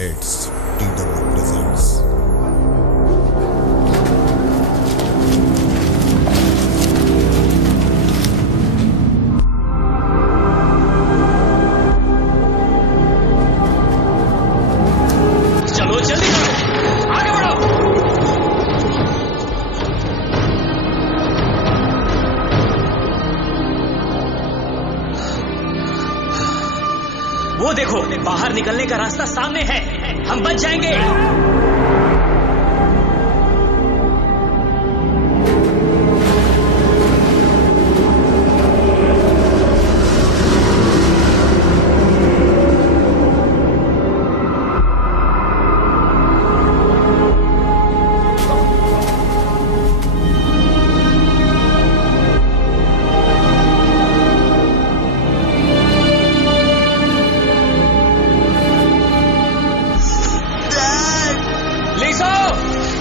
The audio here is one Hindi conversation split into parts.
It's TW Presents. चलो जल्दी करो, आगे बढ़ो। वो देखो, बाहर निकलने का रास्ता सामने है, हम बच जाएंगे।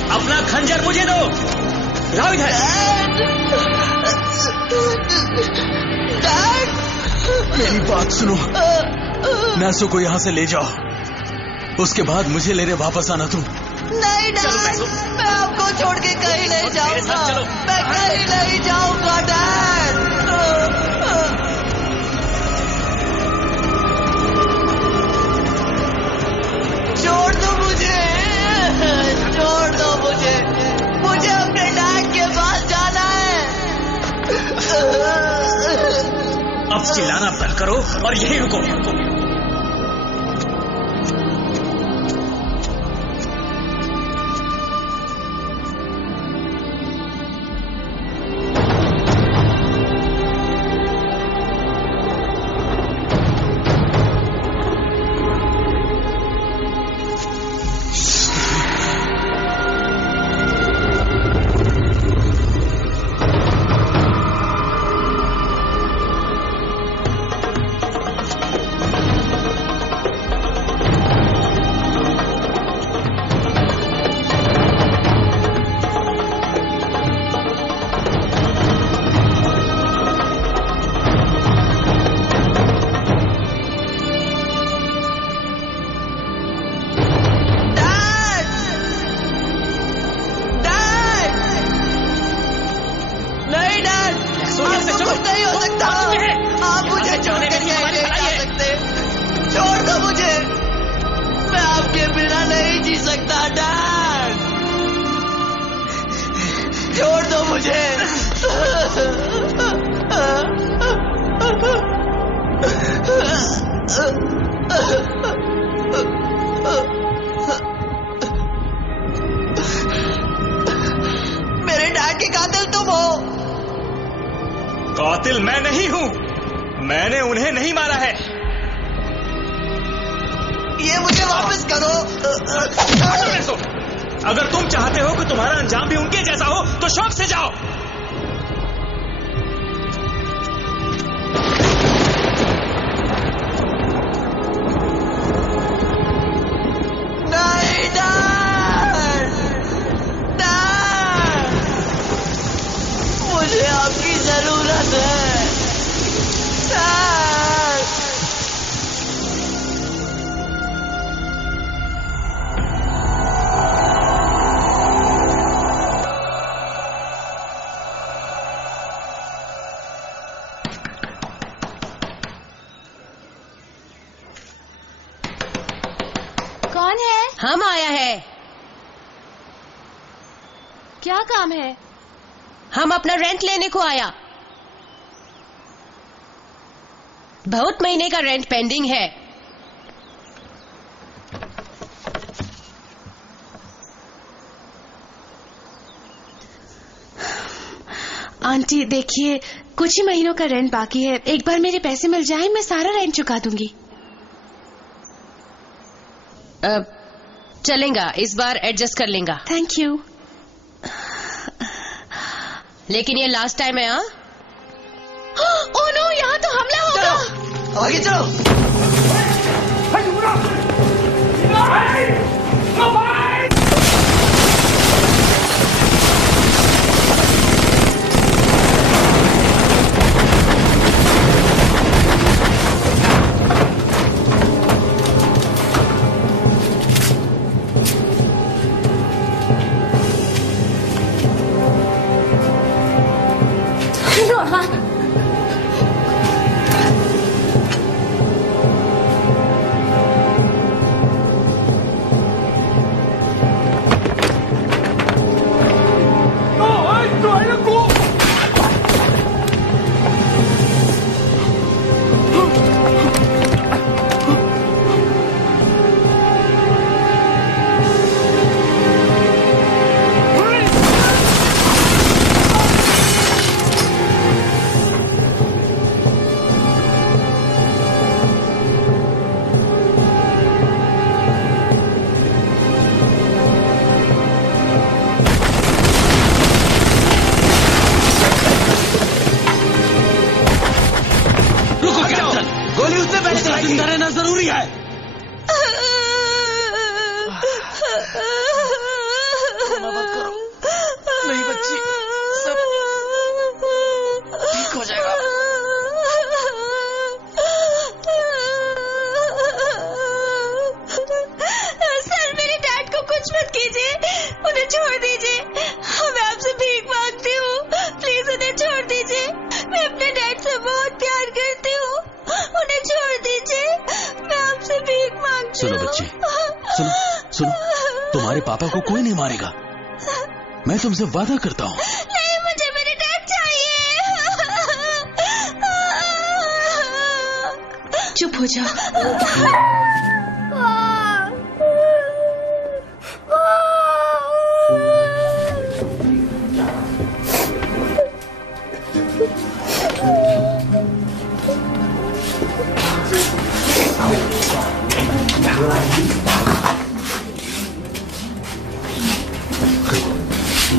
अपना खंजर मुझे दो, लाओ इधर। मेरी बात सुनो, नैसो को यहाँ से ले जाओ, उसके बाद मुझे लेने वापस आना तुम। नहीं डैड, मैं आपको छोड़ के कहीं नहीं जाऊंगा, मैं कहीं नहीं जाऊंगा डैड। छोड़ दो मुझे, छोड़ दो मुझे, मुझे अपने डैड के पास जाना है। अब चिल्लाना बंद करो और यहीं रुको। छोड़ दो मुझे, मैं आपके बिना नहीं जी सकता डैड, छोड़ दो मुझे। मेरे डैड के कातिल तुम हो। कातिल मैं नहीं हूं, मैंने उन्हें नहीं मारा है। ये मुझे वापस करो। अगर तुम चाहते हो कि तुम्हारा अंजाम भी उनके जैसा हो तो शौक से जाओ। नहीं डैड, डैड, मुझे आपकी जरूरत है डैड। कौन है? हम आया है। क्या काम है? हम अपना रेंट लेने को आया। बहुत महीने का रेंट पेंडिंग है। आंटी देखिए, कुछ ही महीनों का रेंट बाकी है, एक बार मेरे पैसे मिल जाए मैं सारा रेंट चुका दूंगी। चलेगा, इस बार एडजस्ट कर लेगा। Thank you. लेकिन ये लास्ट टाइम है। हाँ, ओह नो, यहाँ तो हमला होगा। आगे चलो। सुनो बच्चे, सुनो सुनो, तुम्हारे पापा को कोई नहीं मारेगा, मैं तुमसे वादा करता हूँ। नहीं, मुझे मेरे डैड चाहिए। चुप हो जाओ।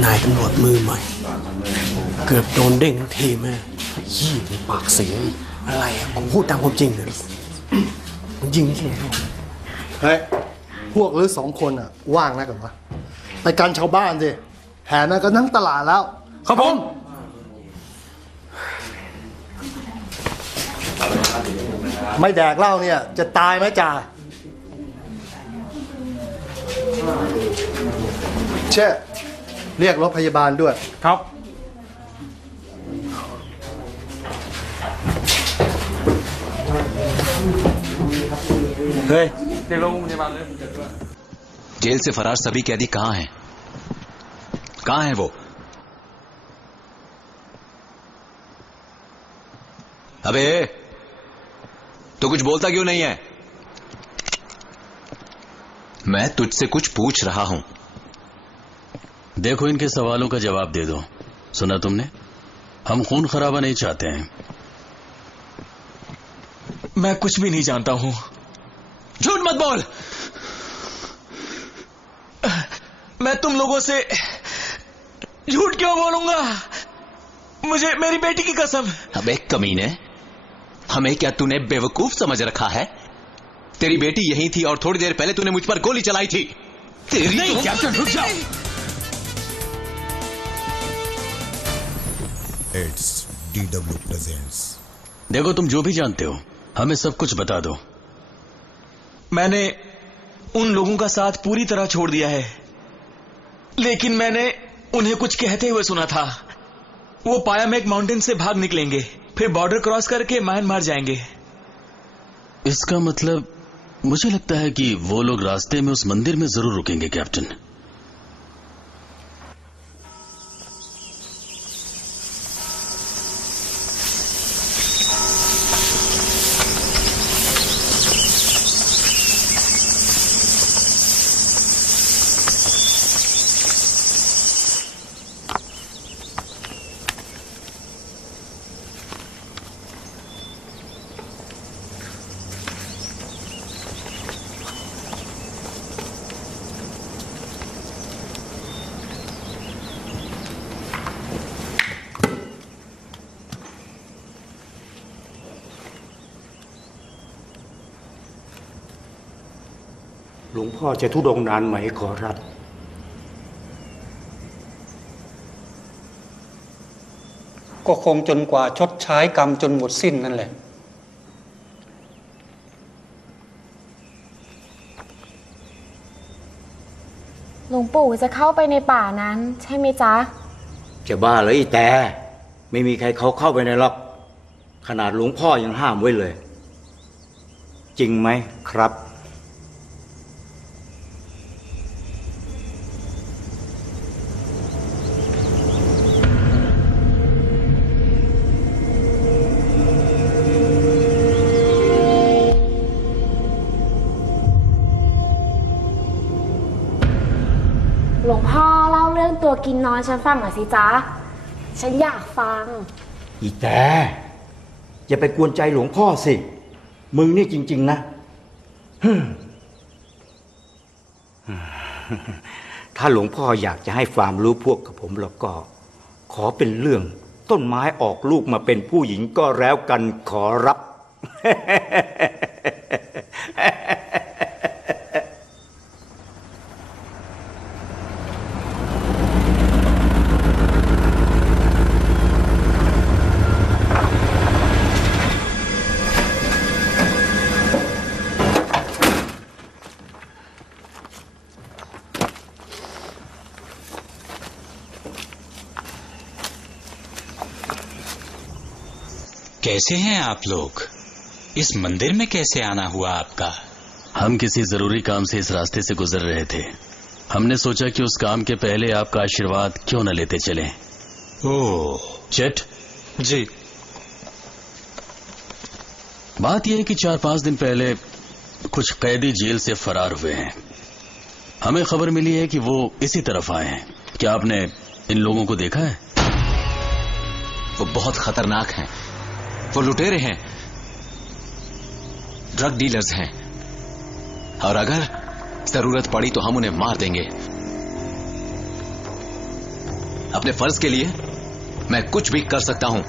นายตำรวจมือใหม่เกือบโดนเด้งทั้งทีแม่ยี่ปากเสียอะไรอะผมพูดตามความจริงเลยมันยิงที่ไหนหรอ เฮ้ยพวกหรือสองคนอ่ะว่างนะกันวะไปกันชาวบ้านสิแห่นะกันทั้งตลาดแล้วครับผมไม่แดกเหล้าเนี่ยจะตายไหมจ่าเช่เรียกรถพยาบาลด้วยครับเฮ้ยเรียกรถพยาบาลเลย जेल से फरार सभी कैदी कहाँ हैं? कहाँ हैं वो? अबे तो कुछ बोलता क्यों नहीं है? मैं तुझसे कुछ पूछ रहा हूं। देखो, इनके सवालों का जवाब दे दो। सुना तुमने? हम खून खराबा नहीं चाहते हैं। मैं कुछ भी नहीं जानता हूं। झूठ मत बोल। मैं तुम लोगों से झूठ क्यों बोलूंगा? मुझे मेरी बेटी की कसम। अबे कमीने, हमें क्या तूने बेवकूफ समझ रखा है? तेरी बेटी यही थी और थोड़ी देर पहले तूने मुझ पर गोली चलाई थी। तेरी नहीं, कैप्टन रुक जाओ। It's DW presents. देखो, तुम जो भी जानते हो हमें सब कुछ बता दो। मैंने उन लोगों का साथ पूरी तरह छोड़ दिया है, लेकिन मैंने उन्हें कुछ कहते हुए सुना था। वो पायामेक माउंटेन से भाग निकलेंगे, फिर बॉर्डर क्रॉस करके म्यांमार जाएंगे। इसका मतलब मुझे लगता है कि वो लोग रास्ते में उस मंदिर में जरूर रुकेंगे कैप्टन।หลวงพ่อจะธุดงค์นานไหมขอรับก็คงจนกว่าชดใช้กรรมจนหมดสิ้นนั่นแหละหลวงปู่จะเข้าไปในป่านั้นใช่ไหมจ๊ะจะบ้าเหรออีแต่ไม่มีใครเขาเข้าไปในหรอกขนาดหลวงพ่อยังห้ามไว้เลยจริงไหมครับหลวงพ่อเล่าเรื่องตัวกินนอนฉันฟังหน่อยสิจ๊ะฉันอยากฟังอีแต่อย่าไปกวนใจหลวงพ่อสิมึงนี่จริงๆนะถ้าหลวงพ่ออยากจะให้ความรู้พวกกับผมแล้วก็ขอเป็นเรื่องต้นไม้ออกลูกมาเป็นผู้หญิงก็แล้วกันขอรับकैसे हैं आप लोग? इस मंदिर में कैसे आना हुआ आपका? हम किसी जरूरी काम से इस रास्ते से गुजर रहे थे। हमने सोचा कि उस काम के पहले आपका आशीर्वाद क्यों न लेते चलें। ओह चेट जी, बात यह है कि 4-5 दिन पहले कुछ कैदी जेल से फरार हुए हैं। हमें खबर मिली है कि वो इसी तरफ आए हैं। क्या आपने इन लोगों को देखा है? वो बहुत खतरनाक हैं। वो लुटेरे हैं, ड्रग डीलर्स हैं, और अगर जरूरत पड़ी तो हम उन्हें मार देंगे। अपने फर्ज के लिए मैं कुछ भी कर सकता हूं।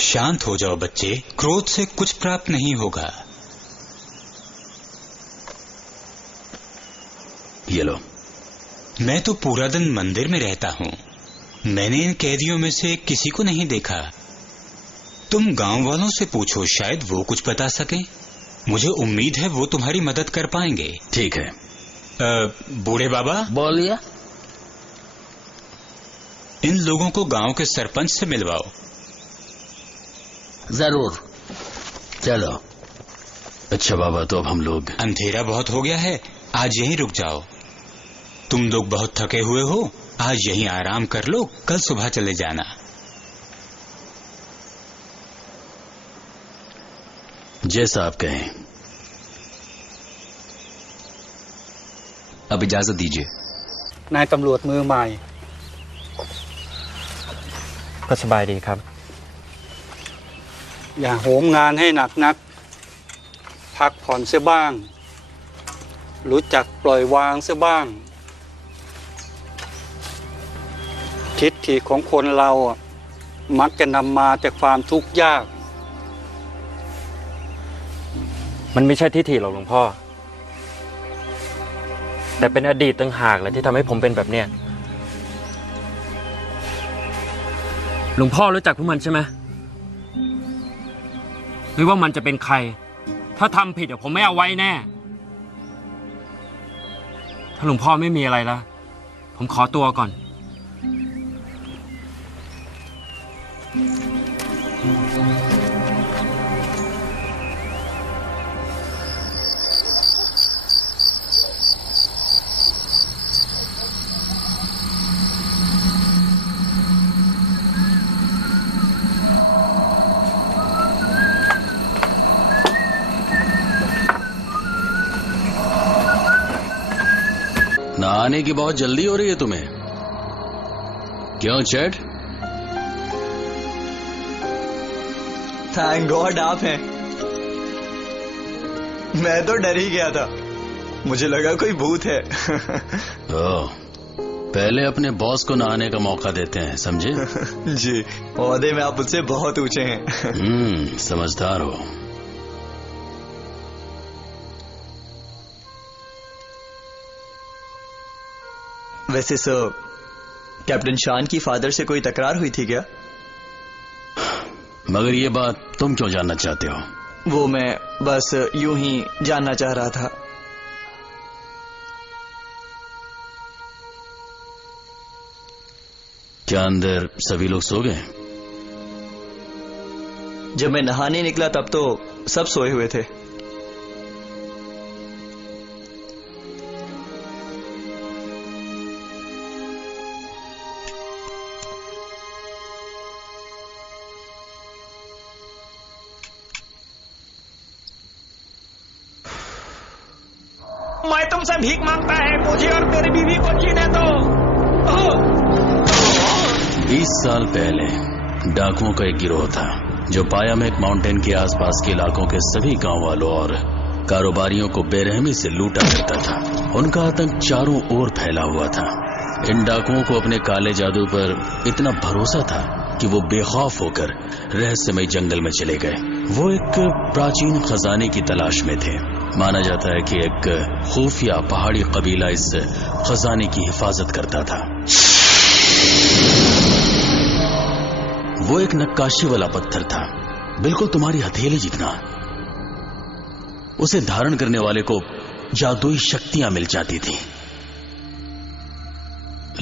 शांत हो जाओ बच्चे, क्रोध से कुछ प्राप्त नहीं होगा। ये लो। मैं तो पूरा दिन मंदिर में रहता हूं। मैंने इन कैदियों में से किसी को नहीं देखा। तुम गांव वालों से पूछो, शायद वो कुछ बता सकें। मुझे उम्मीद है वो तुम्हारी मदद कर पाएंगे। ठीक है। बूढ़े बाबा, बोलिए। इन लोगों को गांव के सरपंच से मिलवाओ। जरूर, चलो। अच्छा बाबा, तो अब हम लोग। अंधेरा बहुत हो गया है, आज यहीं रुक जाओ। तुम लोग बहुत थके हुए हो, आज यहीं आराम कर लो, कल सुबह चले जाना। जैसा आप कहें। अब इजाजत दीजिए। นายตำรวจมือใหม่ก็สบายดีครับอย่าโหมงานให้หนักนักพักผ่อนเสียบ้างรู้จักปล่อยวางเสียบ้างทิฏฐิของคนเรามักจะนำมาแต่ความทุกข์ยากมันไม่ใช่ทิฏฐิหรอกหลวงพ่อแต่เป็นอดีตต่างหากแหละที่ทำให้ผมเป็นแบบเนี้ยหลวงพ่อรู้จักพวกมันใช่ไหมไม่ว่ามันจะเป็นใครถ้าทำผิดผมไม่เอาไว้แน่ถ้าหลวงพ่อไม่มีอะไรแล้วผมขอตัวก่อนनहाने की बहुत जल्दी हो रही है तुम्हें, क्यों चैट? थैंक गॉड आप हैं। मैं तो डर ही गया था, मुझे लगा कोई भूत है। ओह, पहले अपने बॉस को नहाने का मौका देते हैं, समझे? जी, ओहदे में आप मुझसे बहुत ऊंचे हैं। समझदार हो। वैसे सर, कैप्टन शान की फादर से कोई तकरार हुई थी क्या? मगर ये बात तुम क्यों जानना चाहते हो? वो मैं बस यूं ही जानना चाह रहा था। क्या अंदर सभी लोग सो गए? जब मैं नहाने निकला तब तो सब सोए हुए थे। मैं तुमसे भीख मांगता है, मुझे और मेरी बीवी को जीने दो। 20 साल पहले डाकुओं का एक गिरोह था जो पायामेक माउंटेन के आसपास के इलाकों के सभी गांव वालों और कारोबारियों को बेरहमी से लूटा करता था। उनका आतंक चारों ओर फैला हुआ था। इन डाकुओं को अपने काले जादू पर इतना भरोसा था कि वो बेखौफ होकर रहस्यमय जंगल में चले गए। वो एक प्राचीन खजाने की तलाश में थे। माना जाता है कि एक खुफिया पहाड़ी कबीला इस खजाने की हिफाजत करता था। वो एक नक्काशी वाला पत्थर था, बिल्कुल तुम्हारी हथेली जितना। उसे धारण करने वाले को जादुई शक्तियां मिल जाती थी।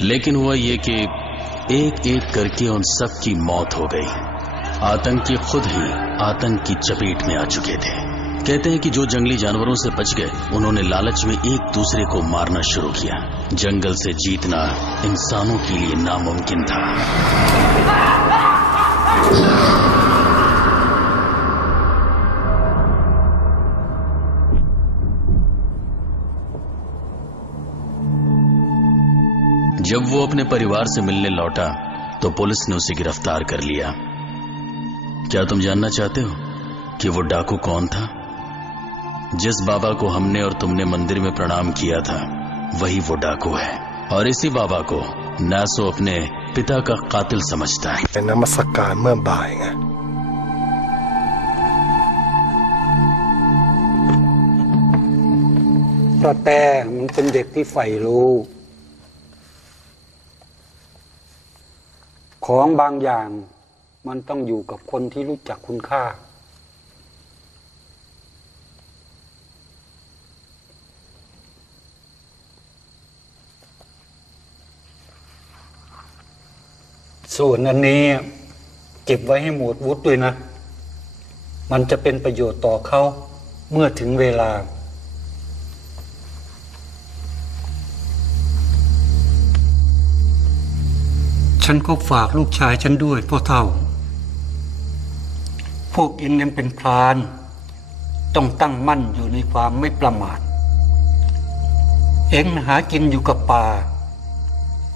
लेकिन हुआ ये कि एक एक करके उन सब की मौत हो गई। आतंकी खुद ही आतंक की चपेट में आ चुके थे। कहते हैं कि जो जंगली जानवरों से बच गए उन्होंने लालच में एक दूसरे को मारना शुरू किया। जंगल से जीतना इंसानों के लिए नामुमकिन था। जब वो अपने परिवार से मिलने लौटा तो पुलिस ने उसे गिरफ्तार कर लिया। क्या तुम जानना चाहते हो कि वो डाकू कौन था? जिस बाबा को हमने और तुमने मंदिर में प्रणाम किया था वही वो डाकू है, और इसी बाबा को नासो अपने पिता का कातिल समझता है। นมัสการเมื่อบ่ายไง กระแตมันเป็นเด็กที่ใฝ่รู้ของบางอย่างมันต้องอยู่กับคนที่รู้จักคุณค่าส่วนอันนี้เก็บไว้ให้หมวดวุฒิด้วยนะมันจะเป็นประโยชน์ต่อเขาเมื่อถึงเวลาฉันก็ฝากลูกชายฉันด้วยพ่อเฒ่าพวกเอ็งยังเป็นพรานต้องตั้งมั่นอยู่ในความไม่ประมาทเอ็งหากินอยู่กับป่า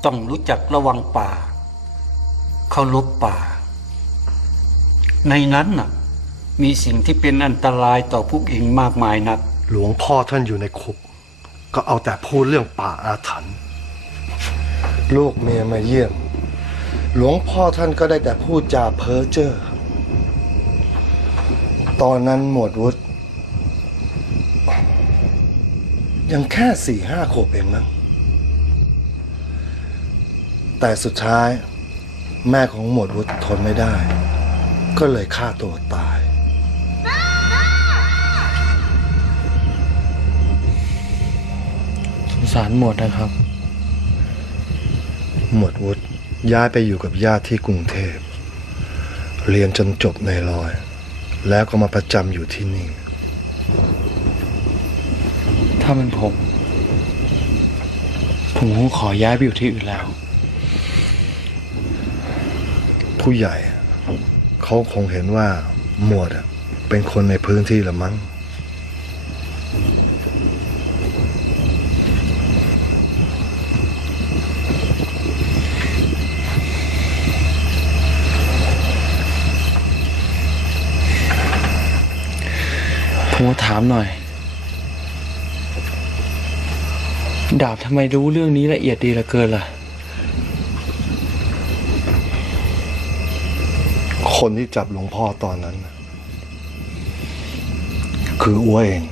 ต้องรู้จักระวังป่าเคารพป่าในนั้นน่ะมีสิ่งที่เป็นอันตรายต่อพวกเอ็งมากมายนักหลวงพ่อท่านอยู่ในคุกก็เอาแต่พูดเรื่องป่าอาถรรพ์ลูกเมียมาเยี่ยมหลวงพ่อท่านก็ได้แต่พูดจาเพ้อเจ้อตอนนั้นหมวดวุฒิยังแค่ 4-5 ขวบเองมั้งแต่สุดท้ายแม่ของหมวดวุฒิทนไม่ได้ก็เลยฆ่าตัวตายสงสารหมวดนะครับหมวดวุฒิย้ายไปอยู่กับญาติที่กรุงเทพเรียนจนจบในร้อยแล้วก็มาประจำอยู่ที่นี่ถ้าเป็นผมคงขอย้ายไปอยู่ที่อื่นแล้วผู้ใหญ่เขาคงเห็นว่าหมวดเป็นคนในพื้นที่ละมั้งผมถามหน่อยดาบทำไมรู้เรื่องนี้ละเอียดดีเหลือเกินล่ะคนที่จับหลวงพ่อตอนนั้นคืออ้วเอง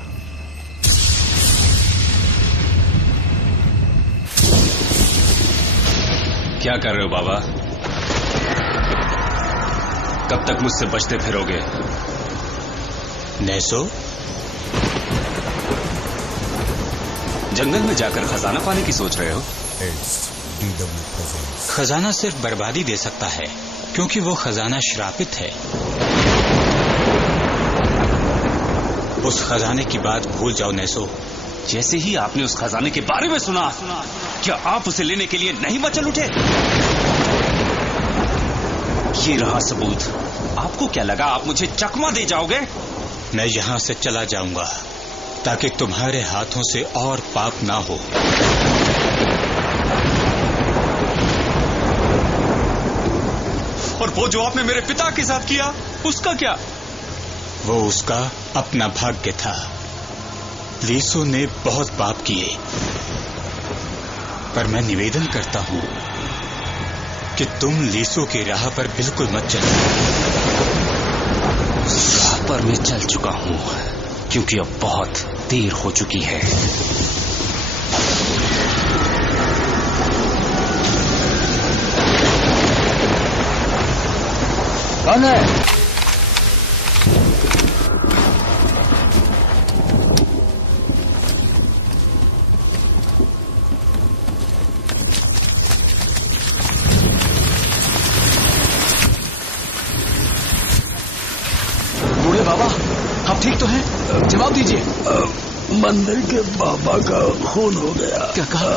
क्या कर रहे हो बाबा? कब तक मुझसे बचते फिरोगे? नैसो जंगल में जाकर खजाना पाने की सोच रहे हो? खजाना सिर्फ बर्बादी दे सकता है क्योंकि वो खजाना श्रापित है। उस खजाने की बात भूल जाओ नैसो। जैसे ही आपने उस खजाने के बारे में सुना, क्या आप उसे लेने के लिए नहीं मचल उठे? ये रहा सबूत। आपको क्या लगा आप मुझे चकमा दे जाओगे? मैं यहां से चला जाऊंगा ताकि तुम्हारे हाथों से और पाप ना हो। और वो जो आपने मेरे पिता के साथ किया, उसका क्या? वो उसका अपना भाग्य था। लीसो ने बहुत पाप किए, पर मैं निवेदन करता हूं कि तुम लीसो की राह पर बिल्कुल मत चलो। राह पर मैं चल चुका हूं क्योंकि अब बहुत देर हो चुकी है। कौन है? मंदिर के बाबा का खून हो गया। क्या कहा?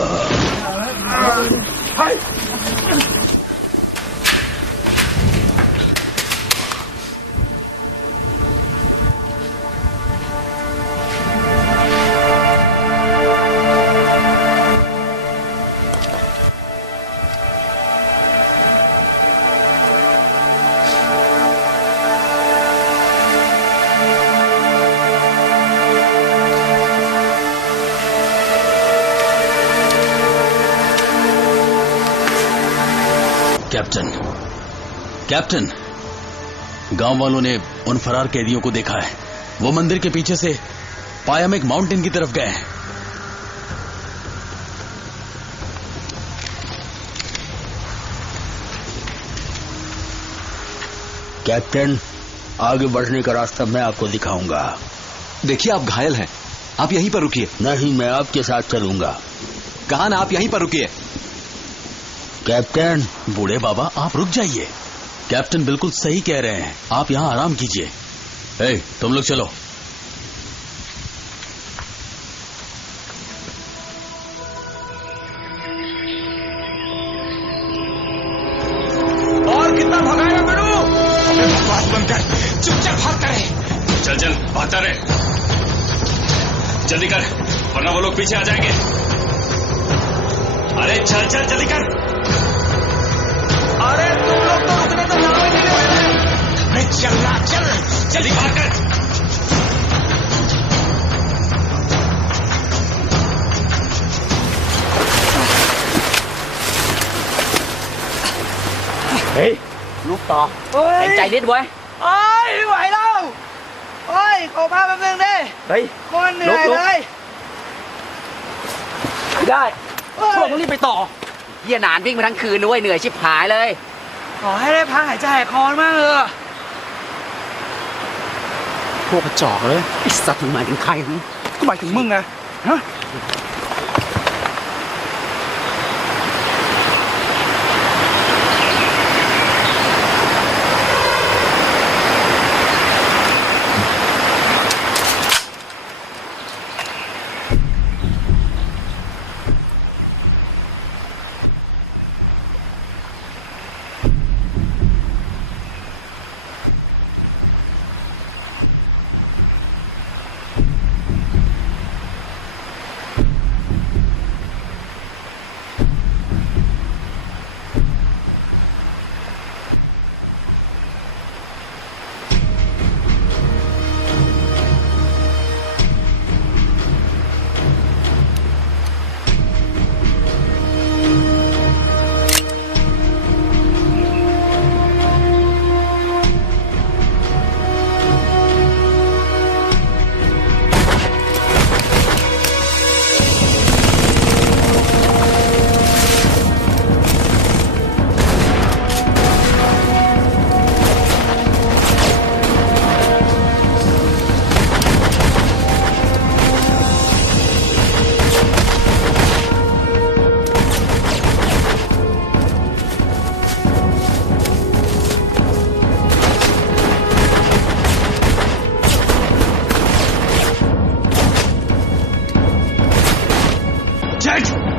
कैप्टन, गांव वालों ने उन फरार कैदियों को देखा है। वो मंदिर के पीछे से पायामेक माउंटेन की तरफ गए हैं। कैप्टन, आगे बढ़ने का रास्ता मैं आपको दिखाऊंगा। देखिए, आप घायल हैं, आप यहीं पर रुकिए। नहीं, मैं आपके साथ चलूंगा। कहा ना, आप यहीं पर रुकिए। कैप्टन। बूढ़े बाबा, आप रुक जाइए। कैप्टन बिल्कुल सही कह रहे हैं, आप यहाँ आराम कीजिए। तुम लोग चलो। और कितना भगाएगा मेनू? अबे बकवास बंद कर, चुपचाप भागता रहे। चल भागता रहे, जल्दी कर, वरना वो लोग पीछे आ जाएंगे। अरे चल जल्दी कर। अरे तुम लोग तो रुकने तो नाम ही नहीं ले रहे। अरे चल जल्दी भाग कर। Lúc to em chạy đi quay. Ôi không phải đâu. Ôi cậu ba bấm lưng đi. Đi. Con lười đây. ได้พวกมึงรีบไปต่อเฮียนานวิ่งมาทั้งคืนด้วยเหนื่อยชิบหายเลย ขอให้ได้พักหายใจหายคอมากเลย พวกกระจอกเลยไอ้สัตว์มันหมายถึงใครนะก็หมายถึงมึงไงฮะ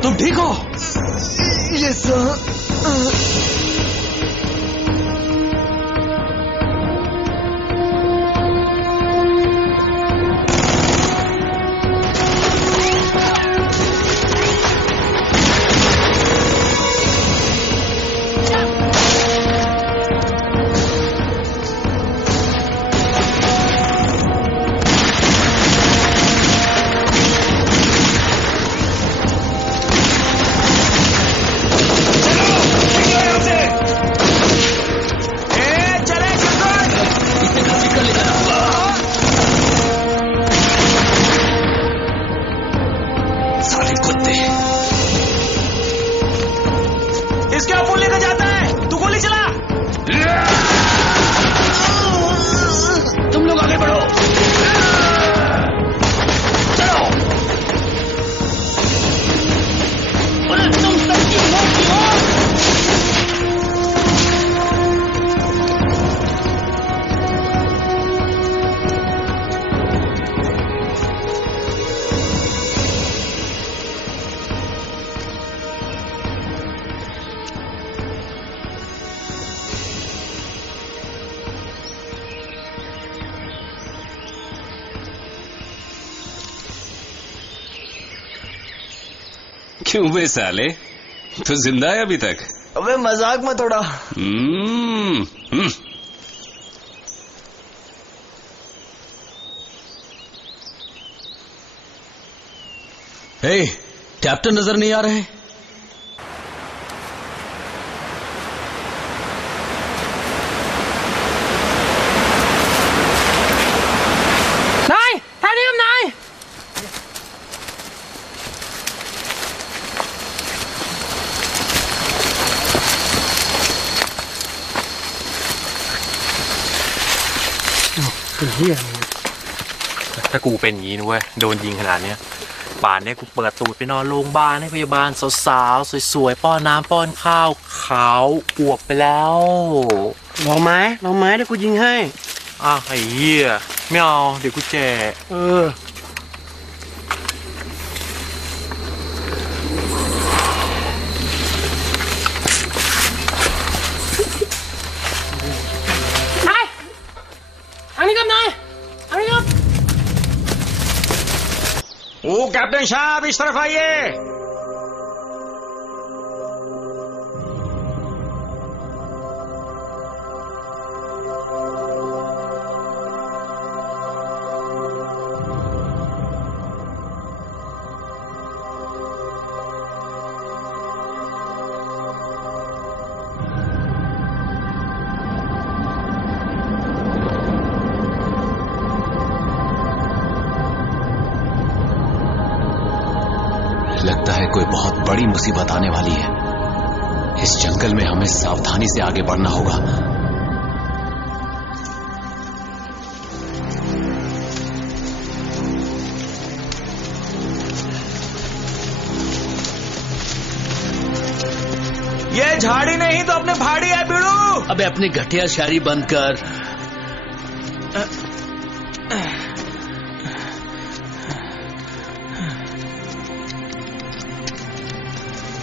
तुम ठीक हो? Yes sir. क्यों बे साले, तो जिंदा है अभी तक? अबे मजाक मत उड़ा। हे, कैप्टन नजर नहीं आ रहे? Này, thay đi hôm nay.ถ้ากูเป็นอย่างนี้นะเว้ยโดนยิงขนาดเนี้ยป่านนี้กูเปิดตูดไปนอนโรงพยาบาลให้พยาบาลสาวๆสวยๆป้อนน้ำป้อนข้าวขาวอวบไปแล้วลองไหมเดี๋ยวกูยิงให้อ้าวไอ้เหี้ยไม่เอาเดี๋ยวกูแจกNày, ăn đi cơm này, ăn đi cơm. ओ कैप्टन साहब इस तरफ आइए। लगता है कोई बहुत बड़ी मुसीबत आने वाली है। इस जंगल में हमें सावधानी से आगे बढ़ना होगा। ये झाड़ी नहीं तो अपने भाड़ी है बिड़ू। अबे अपनी घटिया शायरी बंद कर।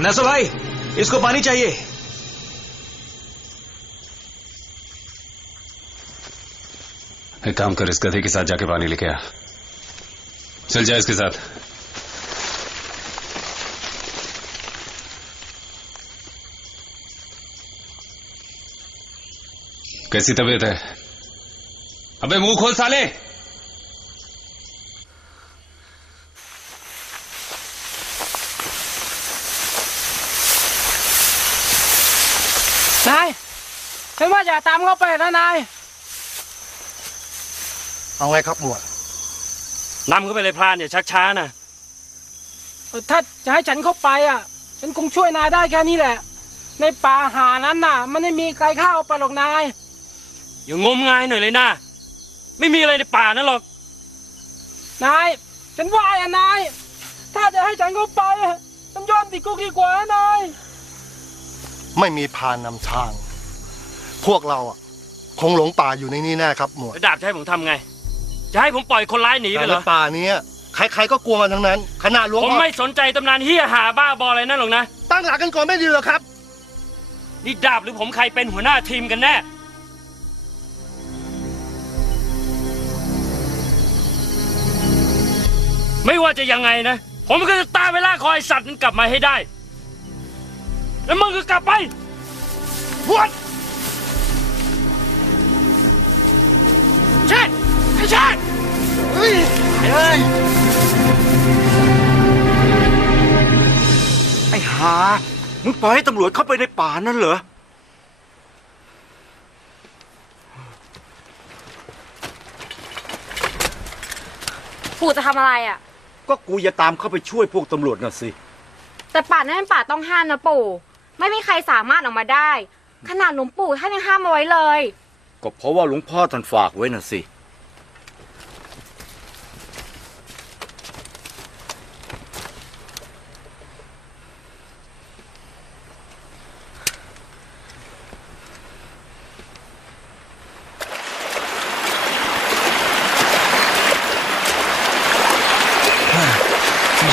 नसो भाई, इसको पानी चाहिए। एक काम कर, इस गधे के साथ जाके पानी लेके आ। चल जा इसके साथ। कैसी तबीयत है? अबे मुंह खोल साले। Này,ฉันว่าอย่าตามเข้าไปนะนาย เอาไงครับหมวด นำเข้าไปเลยพรานอย่าชักช้านะ ถ้าจะให้ฉันเข้าไปอ่ะ ฉันคงช่วยนายได้แค่นี้แหละ ในป่าหานั้นน่ะ มันไม่มีใครเข้าไปหรอกนาย อย่างงมงายหน่อยเลยนะไม่มีอะไรในป่านั่นหรอก นาย ฉันว่าอ่ะนาย ถ้าจะให้ฉันเข้าไปฉันยอมติดคุกดีกว่านาย ไม่มีพานนำทาง พวกเราคงหลงป่าอยู่ในนี้แน่ครับหมวด แล้วดาบจะให้ผมทำไง จะให้ผมปล่อยคนร้ายหนีไปเหรอ ป่านี้ใครๆก็กลัวมันทั้งนั้นขนาดหลวง ผมไม่สนใจตำนานเฮียหาบ้าบออะไรนั่นหรอกนะ ตั้งหลักกันก่อนไม่ดีหรอครับ นี่ดาบหรือผมใครเป็นหัวหน้าทีมกันแน่ไม่ว่าจะยังไงนะผมก็จะตามไปล่าคอยสัตว์นั้นกลับมาให้ได้แล้วมึงก็กลับไปวัดเชิดไอ้เชิดเฮ้ยไอ้หามึงปล่อยให้ตำรวจเข้าไปในป่านั่นเหรอปู่จะทำอะไรอ่ะ ก็กูจะตามเข้าไปช่วยพวกตำรวจน่ะสิ แต่ป่านั้นเป็นป่าต้องห้ามนะปู่ไม่มีใครสามารถออกมาได้ ขนาดหลวงปู่ท่านยังห้ามเอาไว้เลย ก็เพราะว่าหลวงพ่อท่านฝากไว้น่ะสิ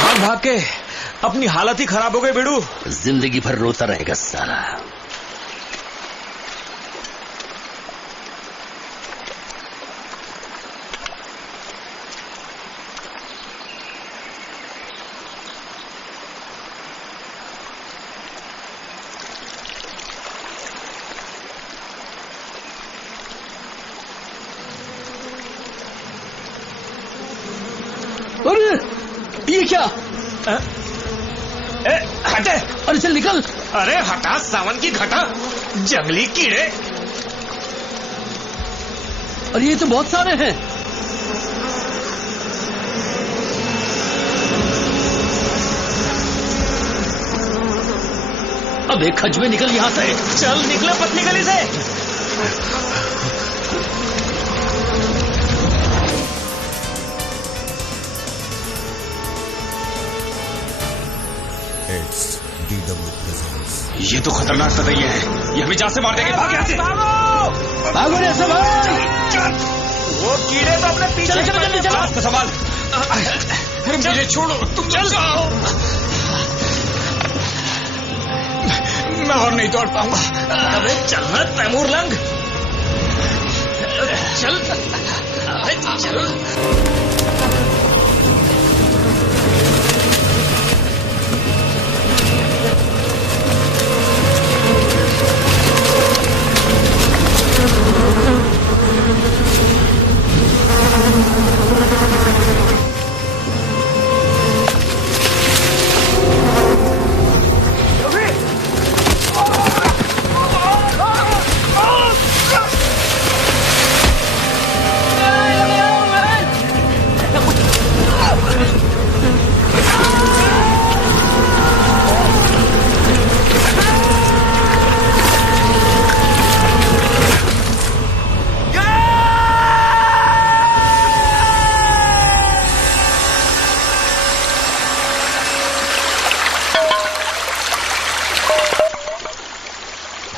भाग भाग के अपनी हालत ही खराब हो गई बिड़ू। जिंदगी भर रोता रहेगा साला। ये क्या? हटे! अरे चल निकल! अरे हटा सावन की घटा, जंगली कीड़े! अरे ये तो बहुत सारे हैं। अब एक खजवे निकल यहां से। चल निकले पतली गली से। It's DW presents. ये तो खतरनाक सतही है, ये हमें जान से मार देंगे। भाग यहाँ से। भागो रे संभाल। वो कीड़े तो अपने पीछे। चलो जल्दी चलो। रास्ता संभाल। अरे मुझे छोड़ो, तुम चल जाओ। मैं और नहीं दौड़ पाऊंगा। अबे चलना तैमूर लंग। चल चल।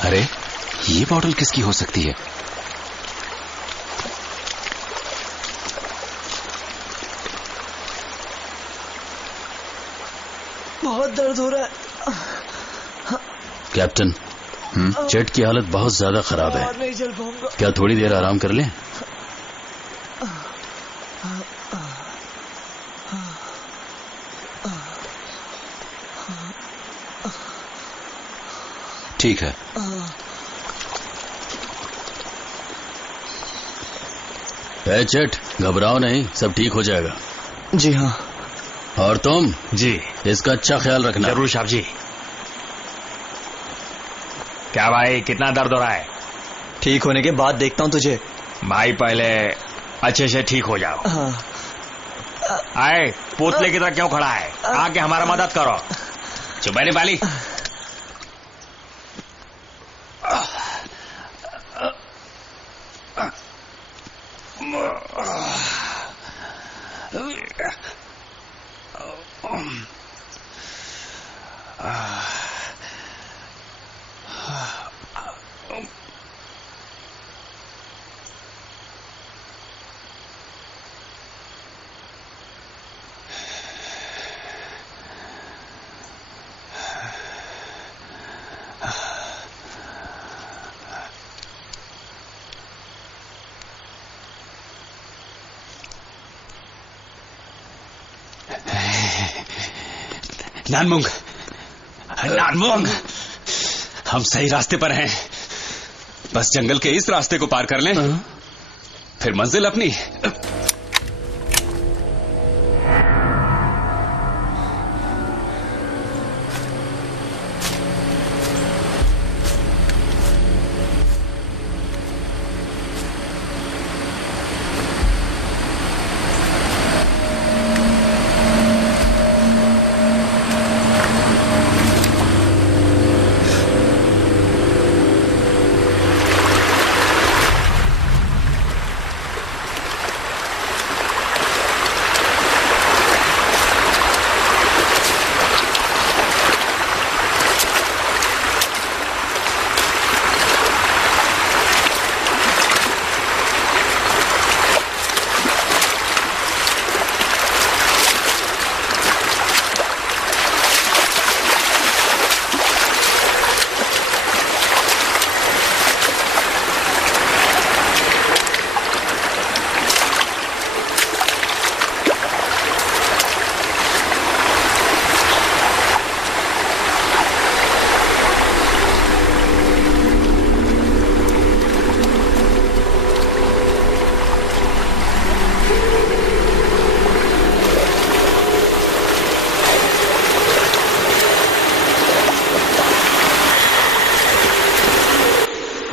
अरे ये बॉटल किसकी हो सकती है? बहुत दर्द हो रहा है। कैप्टन, जेट की हालत बहुत ज्यादा खराब है। और नहीं चल पाऊंगा। क्या थोड़ी देर आराम कर लें? ठीक है। जेट, घबराओ नहीं, सब ठीक हो जाएगा। जी हाँ। और तुम? जी। इसका अच्छा ख्याल रखना। जरूर साहब जी। क्या भाई, कितना दर्द हो रहा है? ठीक होने के बाद देखता हूँ तुझे। भाई पहले अच्छे से ठीक हो जाओ। आए, पुतले की तरह क्यों खड़ा है? आके हमारा मदद करो। चुपैनी वाली। नानमुंग, नानमुंग, हम सही रास्ते पर हैं। बस जंगल के इस रास्ते को पार कर लें, फिर मंजिल अपनी।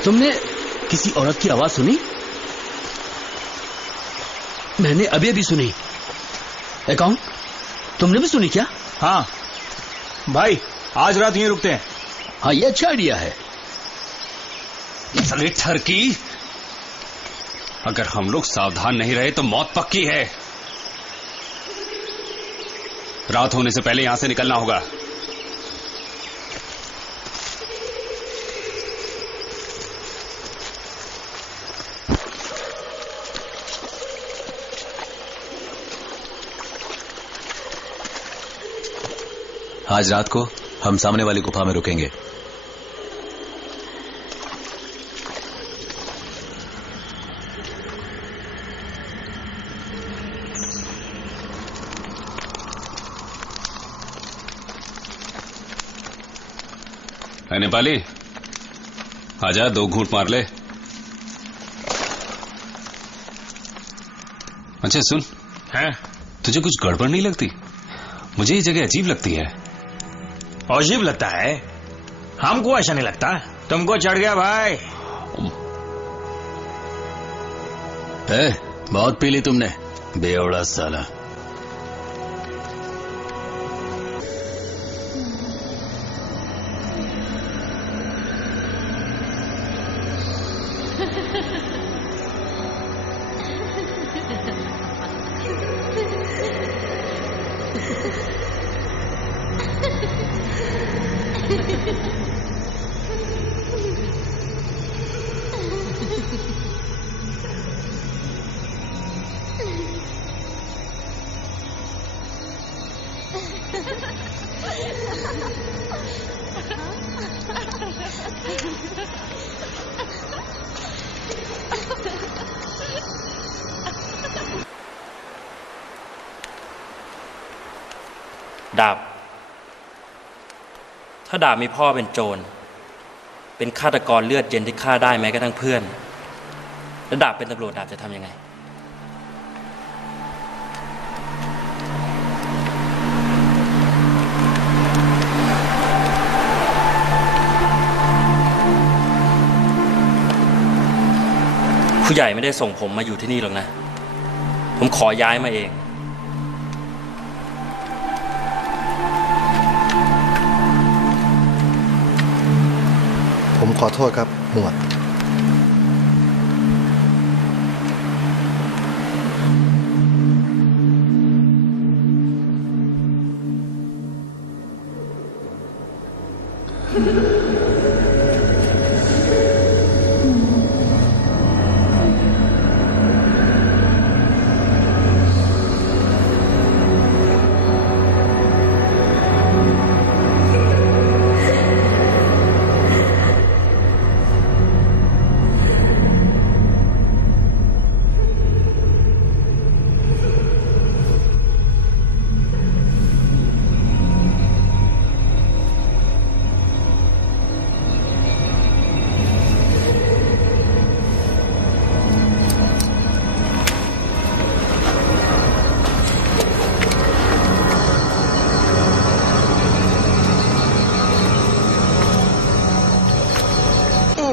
तुमने किसी औरत की आवाज सुनी? मैंने अभी अभी सुनी। कौन? तुमने भी सुनी क्या? हाँ भाई, आज रात यहीं रुकते हैं। हाँ, ये अच्छा आइडिया है। चले ठरकी, अगर हम लोग सावधान नहीं रहे तो मौत पक्की है। रात होने से पहले यहां से निकलना होगा। आज रात को हम सामने वाली गुफा में रुकेंगे। नेपाली, आजा, 2 घूंट मार ले। अच्छा सुन, है? तुझे कुछ गड़बड़ नहीं लगती? मुझे ये जगह अजीब लगती है। अजीब लगता है? हमको ऐसा नहीं लगता। तुमको चढ़ गया भाई। बहुत पी ली तुमने, बेवड़ा साला।ดาบถ้าดาบมีพ่อเป็นโจรเป็นฆาตกรเลือดเย็นที่ฆ่าได้แม้กระทั่งเพื่อนแล้วดาบเป็นตำรวจดาบจะทำยังไงผู้ใหญ่ไม่ได้ส่งผมมาอยู่ที่นี่หรอกนะผมขอย้ายมาเองผมขอโทษครับหมวด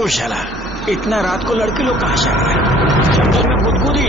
शाला, इतना रात को लड़के लोग कहाँ से आ रहे हैं? जंगल में गुदगुदी।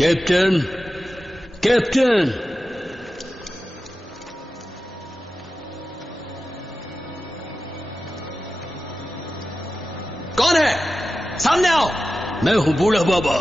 Captain, captain. कौन है? सामने आओ। मैं हूं बूढ़ा बाबा।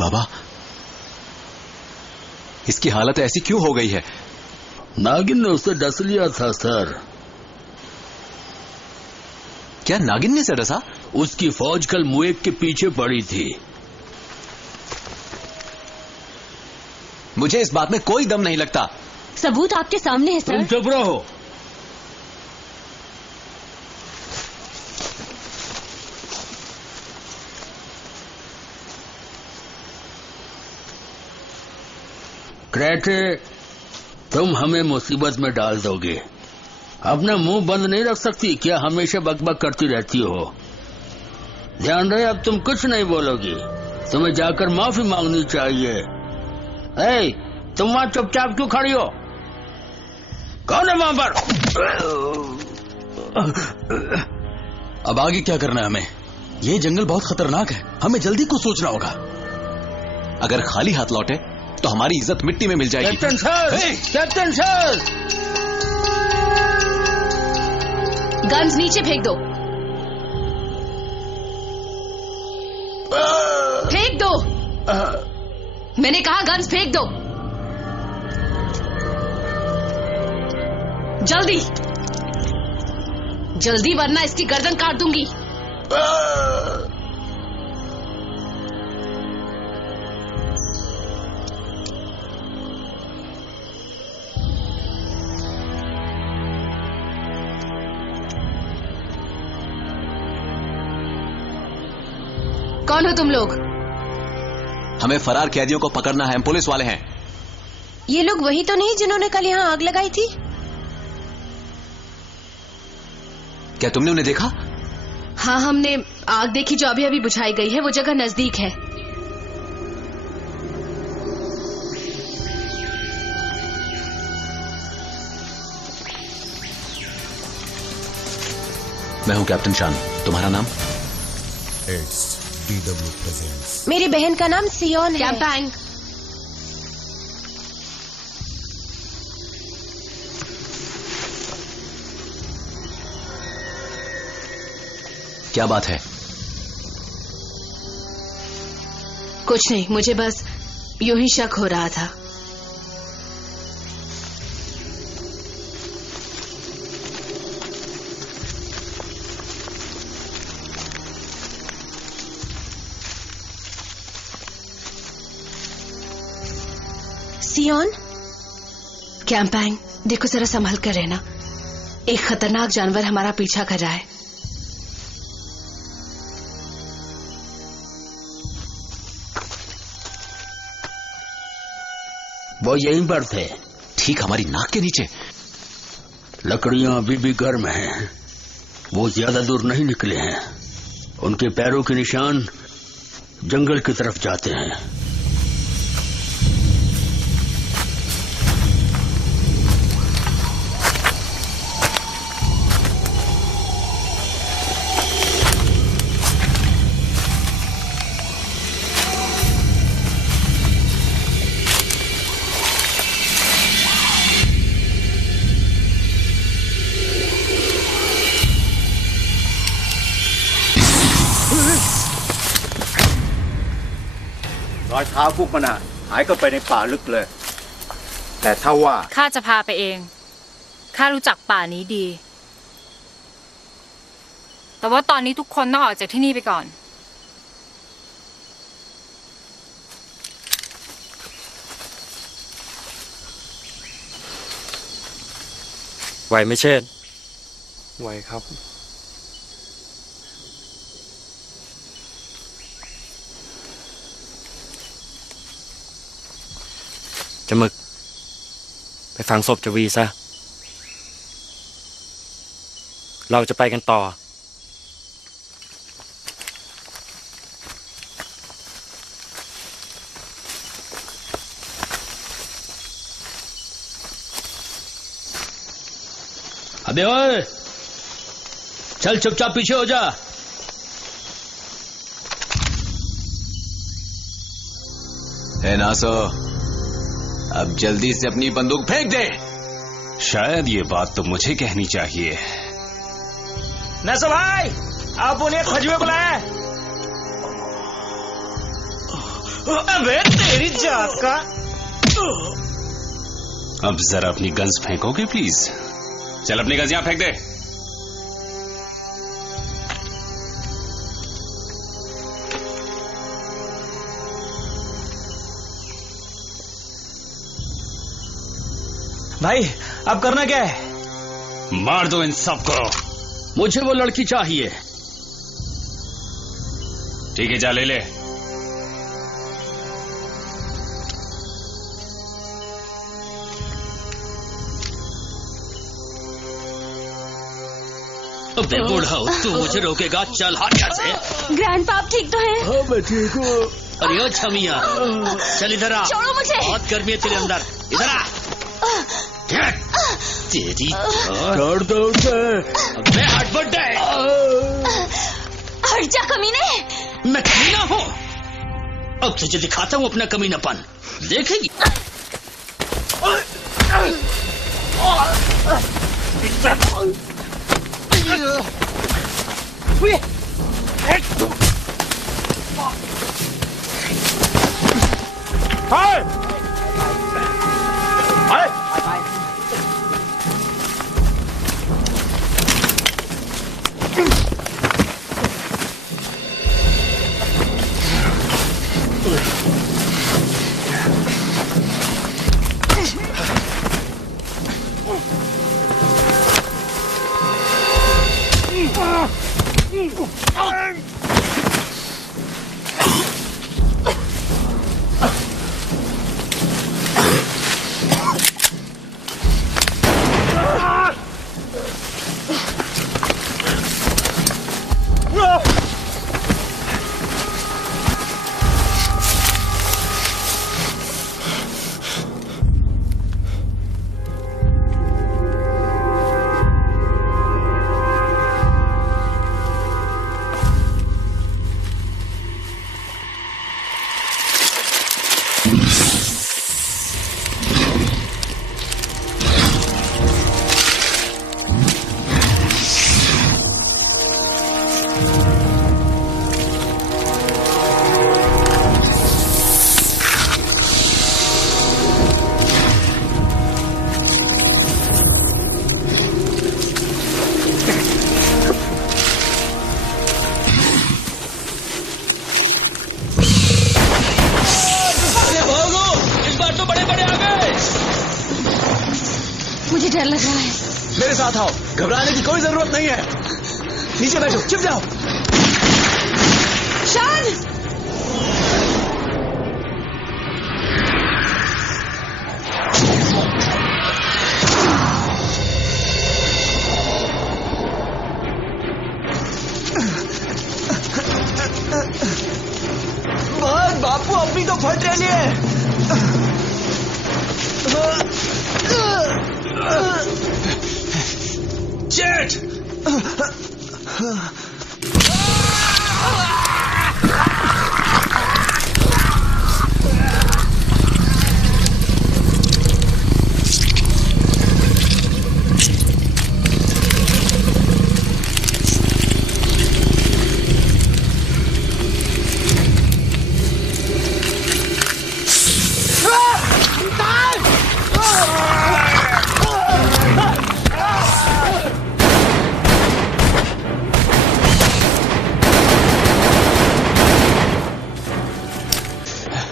बाबा, इसकी हालत ऐसी क्यों हो गई है? नागिन ने उसे डस लिया था सर। क्या नागिन ने उसे डसा? उसकी फौज कल मुएक के पीछे पड़ी थी। मुझे इस बात में कोई दम नहीं लगता। सबूत आपके सामने है सर। तुम चुप रहो। क्रेटे, तुम हमें मुसीबत में डाल दोगे। अपना मुंह बंद नहीं रख सकती क्या? हमेशा बकबक करती रहती हो। ध्यान रहे, अब तुम कुछ नहीं बोलोगी। तुम्हें जाकर माफी मांगनी चाहिए। ए, तुम वहां चुपचाप क्यों खड़ी हो? कौन है वहां पर? अब आगे क्या करना है हमें? ये जंगल बहुत खतरनाक है, हमें जल्दी कुछ सोचना होगा। अगर खाली हाथ लौटे तो हमारी इज्जत मिट्टी में मिल जाएगी। Captain sir, captain sir, guns नीचे फेंक दो। फेंक दो। मैंने कहा गन्स फेंक दो। जल्दी जल्दी, वरना इसकी गर्दन काट दूंगी। कौन हो तुम लोग? हमें फरार कैदियों को पकड़ना है, हम पुलिस वाले हैं। ये लोग वही तो नहीं जिन्होंने कल यहाँ आग लगाई थी? क्या तुमने उन्हें देखा? हाँ, हमने आग देखी जो अभी अभी बुझाई गई है। वो जगह नजदीक है। मैं हूं कैप्टन शान। तुम्हारा नाम? It's DW presents. मेरी बहन का नाम सियोन है। कैंपैंग। क्या बात है? कुछ नहीं, मुझे बस यूं ही शक हो रहा था। सियोन, कैंपैंग, देखो जरा संभल कर रहना। एक खतरनाक जानवर हमारा पीछा कर रहा है। वो यहीं पर थे, ठीक हमारी नाक के नीचे। लकड़ियां अभी भी गर्म हैं। वो ज्यादा दूर नहीं निकले हैं। उनके पैरों के निशान जंगल की तरफ जाते हैं।รอยเท้าพวกมันหายเข้าไปในป่าลึกเลย แต่ถ้าว่า ข้าจะพาไปเองข้ารู้จักป่านี้ดี แต่ว่าตอนนี้ทุกคนต้องออกจากที่นี่ไปก่อนไหวไหมเชษฐ์ไหวครับจะหมึกไปฝังศพจวีซะเราจะไปกันต่อअबे ओए चल चुपचाप पीछे हो जा। है नासो अब जल्दी से अपनी बंदूक फेंक दे। शायद ये बात तो मुझे कहनी चाहिए। नासो भाई आप उन्हें खजुए बुलाए। अबे तेरी जात का। अब जरा अपनी गन्स फेंकोगे प्लीज। चल अपनी गन्स यहां फेंक दे। भाई अब करना क्या है? मार दो इन सबको। मुझे वो लड़की चाहिए। ठीक है जा ले ले। अबे बूढ़ा तू मुझे रोकेगा? चल हट यहाँ से। ग्रैंडपा आप ठीक तो हैं? हाँ मैं ठीक हूँ। अरे ओ छमिया चल इधर आ। छोड़ो मुझे। बहुत गर्मी है तेरे अंदर। इधर आ। तेरी कर दो उसे। अबे हट बड्डे। हट जा कमीने। मैं कमीना हूँ? अब तुझे दिखाता हूँ अपना कमीनापन। देखेगी? मुझे डर लग रहा है। मेरे साथ आओ, घबराने की कोई जरूरत नहीं है। नीचे बैठो, चुप जाओ। शान! अभी तो फट रही है। जेट!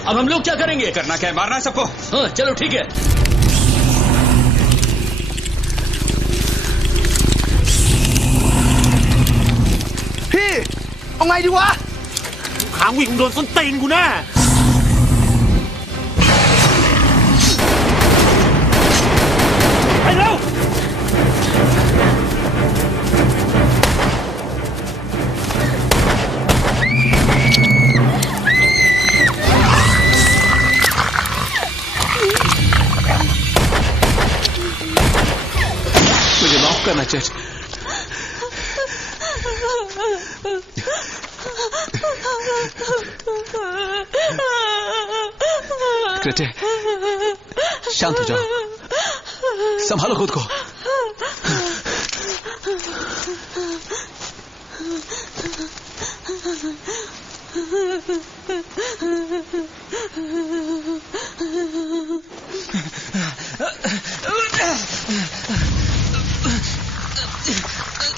अब हम लोग क्या करेंगे? करना क्या है? मारना है सबको। हाँ चलो ठीक है।พี่เอาไงดีวะขางวิ่งโดนส้นตีนกูแน่ไปเร็วमुझे माफ करना चच। क्रेटे, शांत हो जाओ, संभालो खुद को।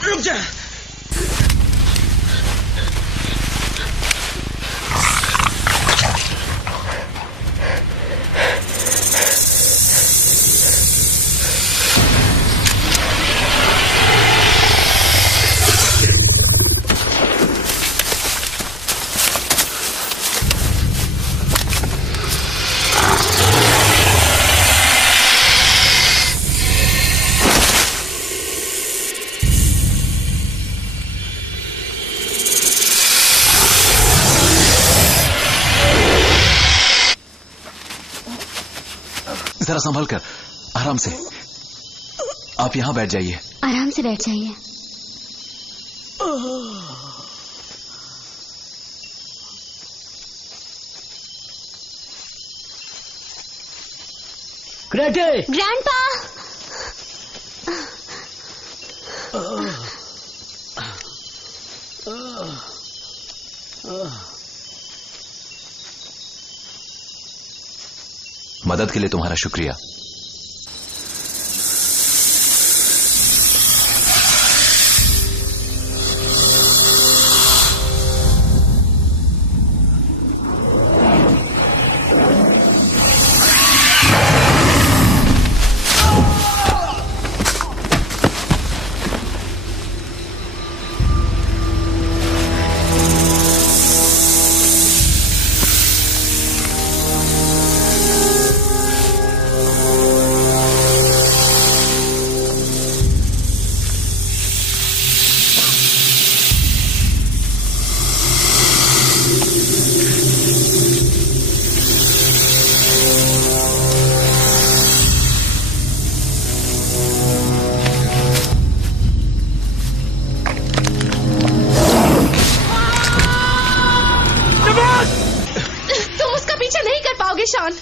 रुक जा। जरा संभल कर, आराम से। आप यहां बैठ जाइए। आराम से बैठ जाइए। क्रेटे! ग्रैंडपा! मदद के लिए तुम्हारा शुक्रिया। शान,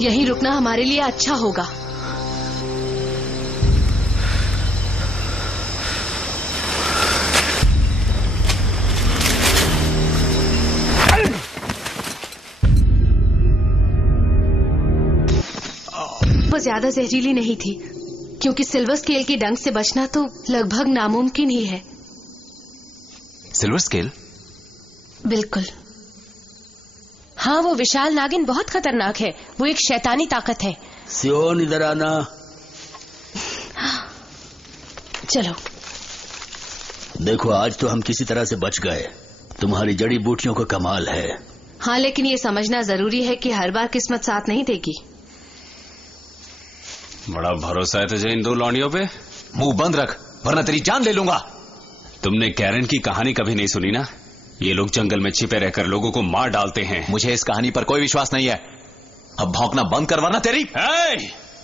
यहीं रुकना हमारे लिए अच्छा होगा। वो ज्यादा जहरीली नहीं थी, क्योंकि सिल्वर स्केल के डंक से बचना तो लगभग नामुमकिन ही है। Silver scale? बिल्कुल। हाँ, वो विशाल नागिन बहुत खतरनाक है। वो एक शैतानी ताकत है। सियोन इधर आना। चलो। देखो, आज तो हम किसी तरह से बच गए। तुम्हारी जड़ी बूटियों का कमाल है। हाँ, लेकिन ये समझना जरूरी है कि हर बार किस्मत साथ नहीं देगी। बड़ा भरोसा है तुझे इन दो लौंडियों पे? मुंह बंद रख वरना तेरी जान ले लूंगा। तुमने कैरन की कहानी कभी नहीं सुनी ना? ये लोग जंगल में छिपे रहकर लोगों को मार डालते हैं। मुझे इस कहानी पर कोई विश्वास नहीं है। अब भौंकना बंद कर वरना तेरी।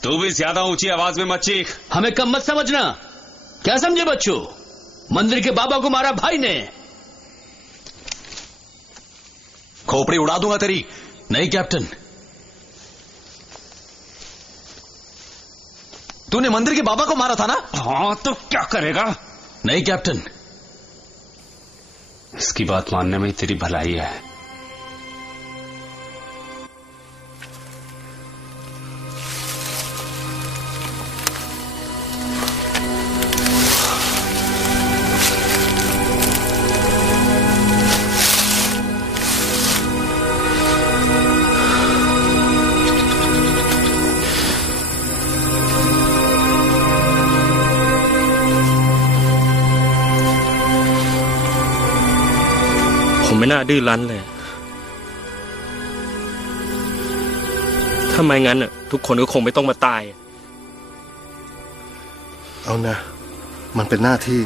तू भी ज्यादा ऊंची आवाज में मत चीख। हमें कम मत समझना। क्या समझे बच्चों? मंदिर के बाबा को मारा भाई ने। खोपड़ी उड़ा दूंगा तेरी। नहीं कैप्टन। तूने मंदिर के बाबा को मारा था ना? हाँ तो क्या करेगा? नहीं कैप्टन। इसकी बात मानने में तेरी भलाई है।ผมไม่น่าดื้อรั้นเลยถ้าไม่งั้นน่ะทุกคนก็คงไม่ต้องมาตายเอานะมันเป็นหน้าที่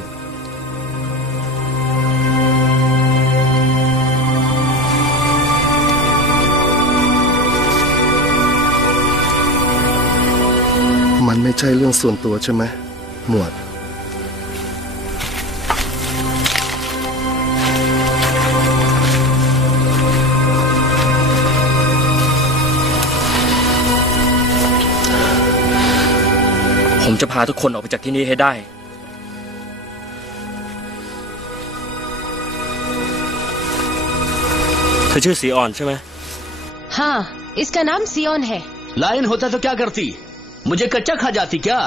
มันไม่ใช่เรื่องส่วนตัวใช่ไหมหมวดผมจะพาทุกคนออกไปจากที่นี่ให้ได้เธอชื่อซีออนใช่ไหม हाँ इसका नाम सियोन है। लायन होता तो क्या करती? मुझे कच्चा खा जाती क्या?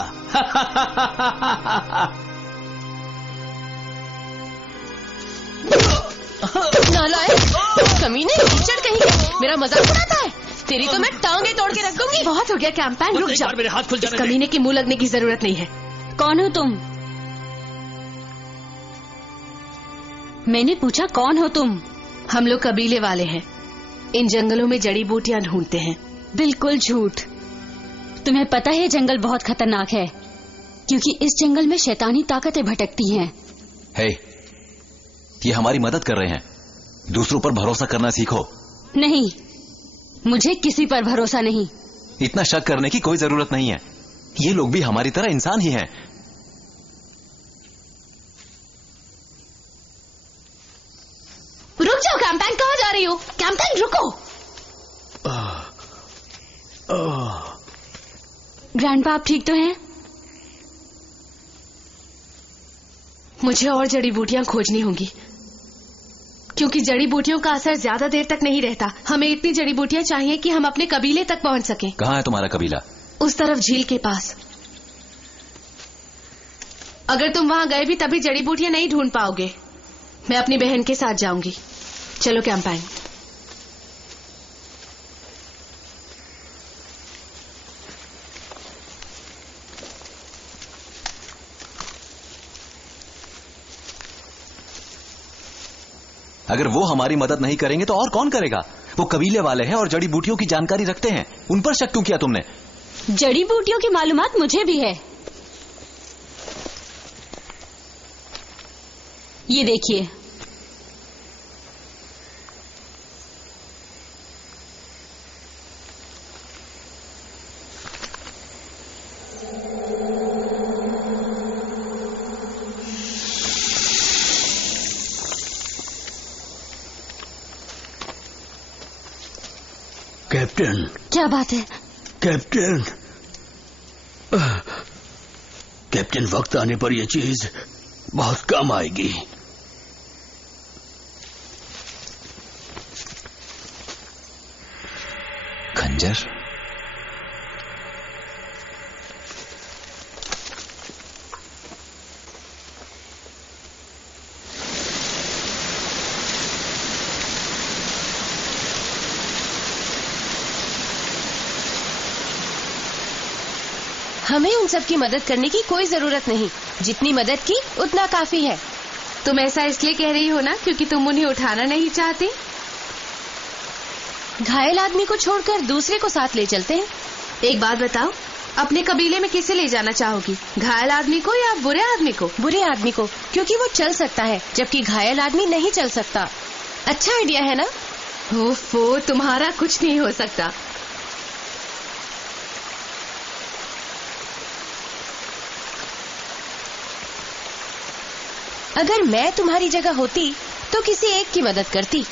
नालायक कमीने कीचड़ कहीं के मेरा मजाक उड़ाता है। तेरी तो मैं टांगे तोड़ के रख दूंगी। बहुत हो गया कैंपेन रुक जा। मेरे हाथ खुल जाने इस कमीने की मुंह लगने की जरूरत नहीं है। कौन हो तुम? मैंने पूछा कौन हो तुम? हम लोग कबीले वाले हैं। इन जंगलों में जड़ी बूटियां ढूंढते हैं। बिल्कुल झूठ। तुम्हें पता है जंगल बहुत खतरनाक है क्योंकि इस जंगल में शैतानी ताकतें भटकती हैं। हे, ये हमारी मदद कर रहे हैं। दूसरों पर भरोसा करना सीखो। नहीं मुझे किसी पर भरोसा नहीं। इतना शक करने की कोई जरूरत नहीं है। ये लोग भी हमारी तरह इंसान ही हैं। रुक जाओ कैंपेन, कहाँ जा रही हो? कैंपेन रुको। ग्रैंडपा आप ठीक तो हैं? मुझे और जड़ी बूटियां खोजनी होंगी क्योंकि जड़ी बूटियों का असर ज्यादा देर तक नहीं रहता। हमें इतनी जड़ी बूटियां चाहिए कि हम अपने कबीले तक पहुंच सकें। कहाँ है तुम्हारा कबीला? उस तरफ झील के पास। अगर तुम वहां गए भी तभी जड़ी बूटियां नहीं ढूंढ पाओगे। मैं अपनी बहन के साथ जाऊंगी। चलो कैंपेन। अगर वो हमारी मदद नहीं करेंगे तो और कौन करेगा? वो कबीले वाले हैं और जड़ी बूटियों की जानकारी रखते हैं। उन पर शक क्यों किया तुमने? जड़ी बूटियों की मालूमात मुझे भी है। ये देखिए कैप्टन। क्या बात है? कैप्टन कैप्टन वक्त आने पर यह चीज बहुत काम आएगी। खंजर? हमें उन सब की मदद करने की कोई जरूरत नहीं। जितनी मदद की उतना काफी है। तुम ऐसा इसलिए कह रही हो ना क्योंकि तुम उन्हें उठाना नहीं चाहती। घायल आदमी को छोड़कर दूसरे को साथ ले चलते हैं। एक बात बताओ, अपने कबीले में किसे ले जाना चाहोगी, घायल आदमी को या बुरे आदमी को? बुरे आदमी को, क्योंकि वो चल सकता है जबकि घायल आदमी नहीं चल सकता। अच्छा आइडिया है ना? ओफो, तुम्हारा कुछ नहीं हो सकता। अगर मैं तुम्हारी जगह होती तो किसी एक की मदद करती।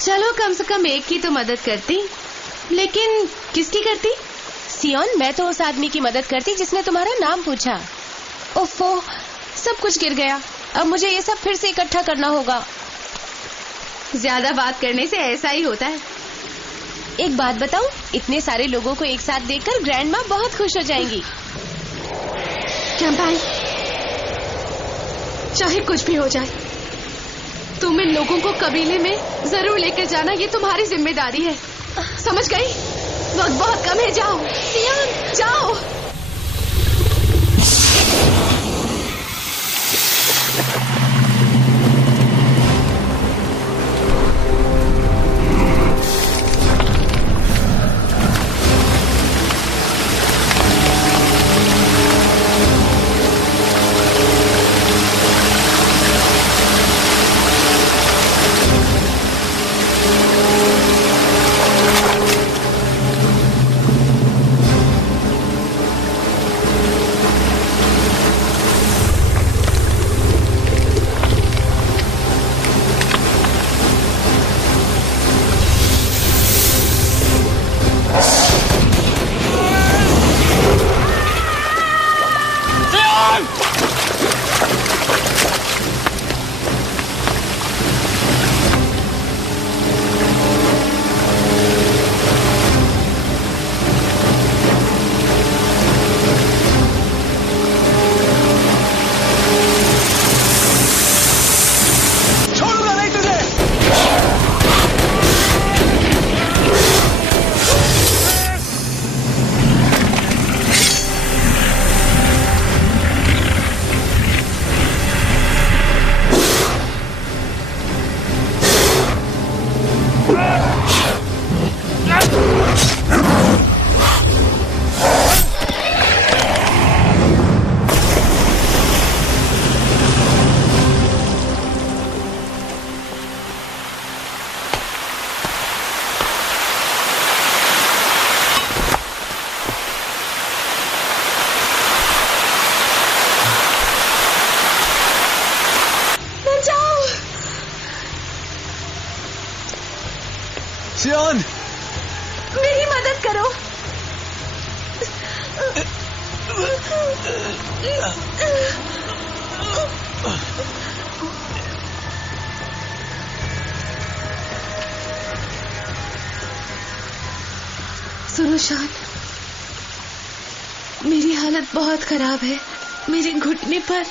चलो कम से कम एक की तो मदद करती, लेकिन किसकी करती? सियोन, मैं तो उस आदमी की मदद करती जिसने तुम्हारा नाम पूछा। ओफो, सब कुछ गिर गया। अब मुझे ये सब फिर से इकट्ठा करना होगा। ज्यादा बात करने से ऐसा ही होता है। एक बात बताऊं, इतने सारे लोगों को एक साथ देखकर ग्रैंड माँ बहुत खुश हो जाएंगी। कैंपाइन, चाहे कुछ भी हो जाए, तुम इन लोगों को कबीले में जरूर लेकर जाना, ये तुम्हारी जिम्मेदारी है, समझ गई? वक्त बहुत कम है, जाओ सियान, जाओ। सियान, मेरी मदद करो। सुनो शान, मेरी हालत बहुत खराब है। मेरे घुटने पर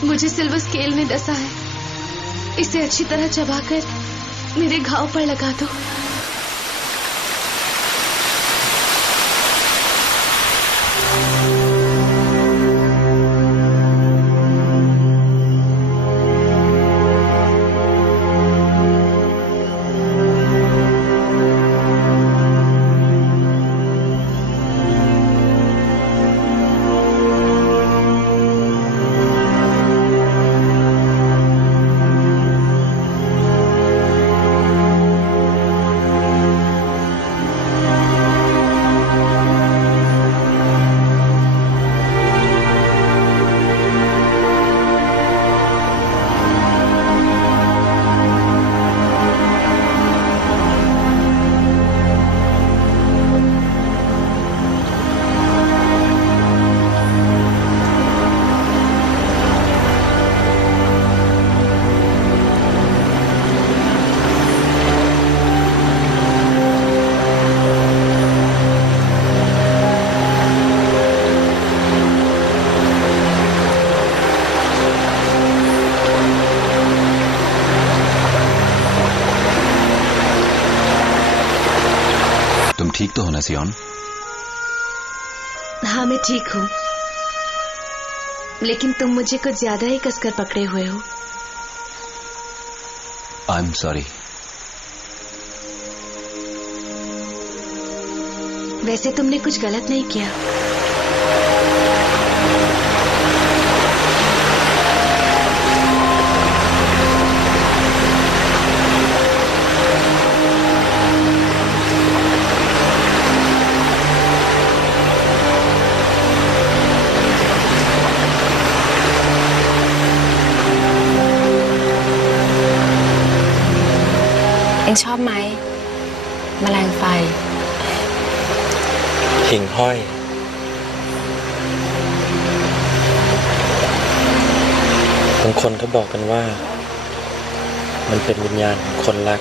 मुझे सिल्वर स्केल ने डसा है। इसे अच्छी तरह चबाकर मेरे घाव पर लगा दो। तुम ठीक तो हो ना सियोन? हाँ, मैं ठीक हूँ। लेकिन तुम मुझे कुछ ज्यादा ही कसकर पकड़े हुए हो। I am sorry. वैसे तुमने कुछ गलत नहीं किया।เอ็งชอบไหมแมลงไฟ หิ่งห้อยบางคนก็บอกกันว่ามันเป็นวิญญาณของคนรัก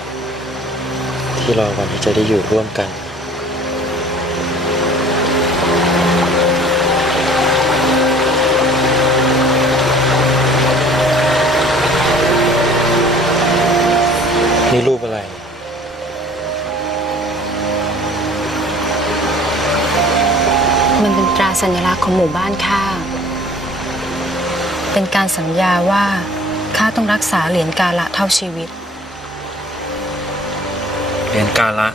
ที่รอวันที่จะได้อยู่ร่วมกันนี่รูปอะไรมันเป็นตราสัญลักษณ์ของหมู่บ้านข้าเป็นการสัญญาว่าข้าต้องรักษาเหรียญกาละเท่าชีวิตเหรียญกาละ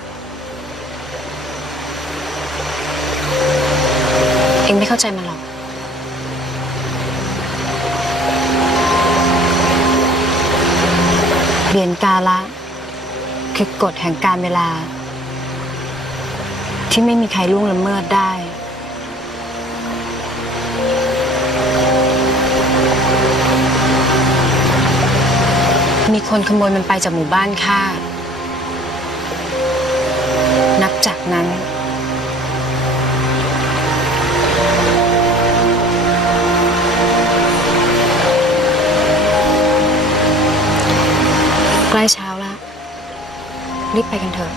เอ็งไม่เข้าใจมันหรอกเหรียญกาละคือกฎแห่งการเวลาที่ไม่มีใครล่วงละเมิดได้มีคนขโมยมันไปจากหมู่บ้านข้านับจากนั้นใกล้เช้าแล้วรีบไปกันเถอะ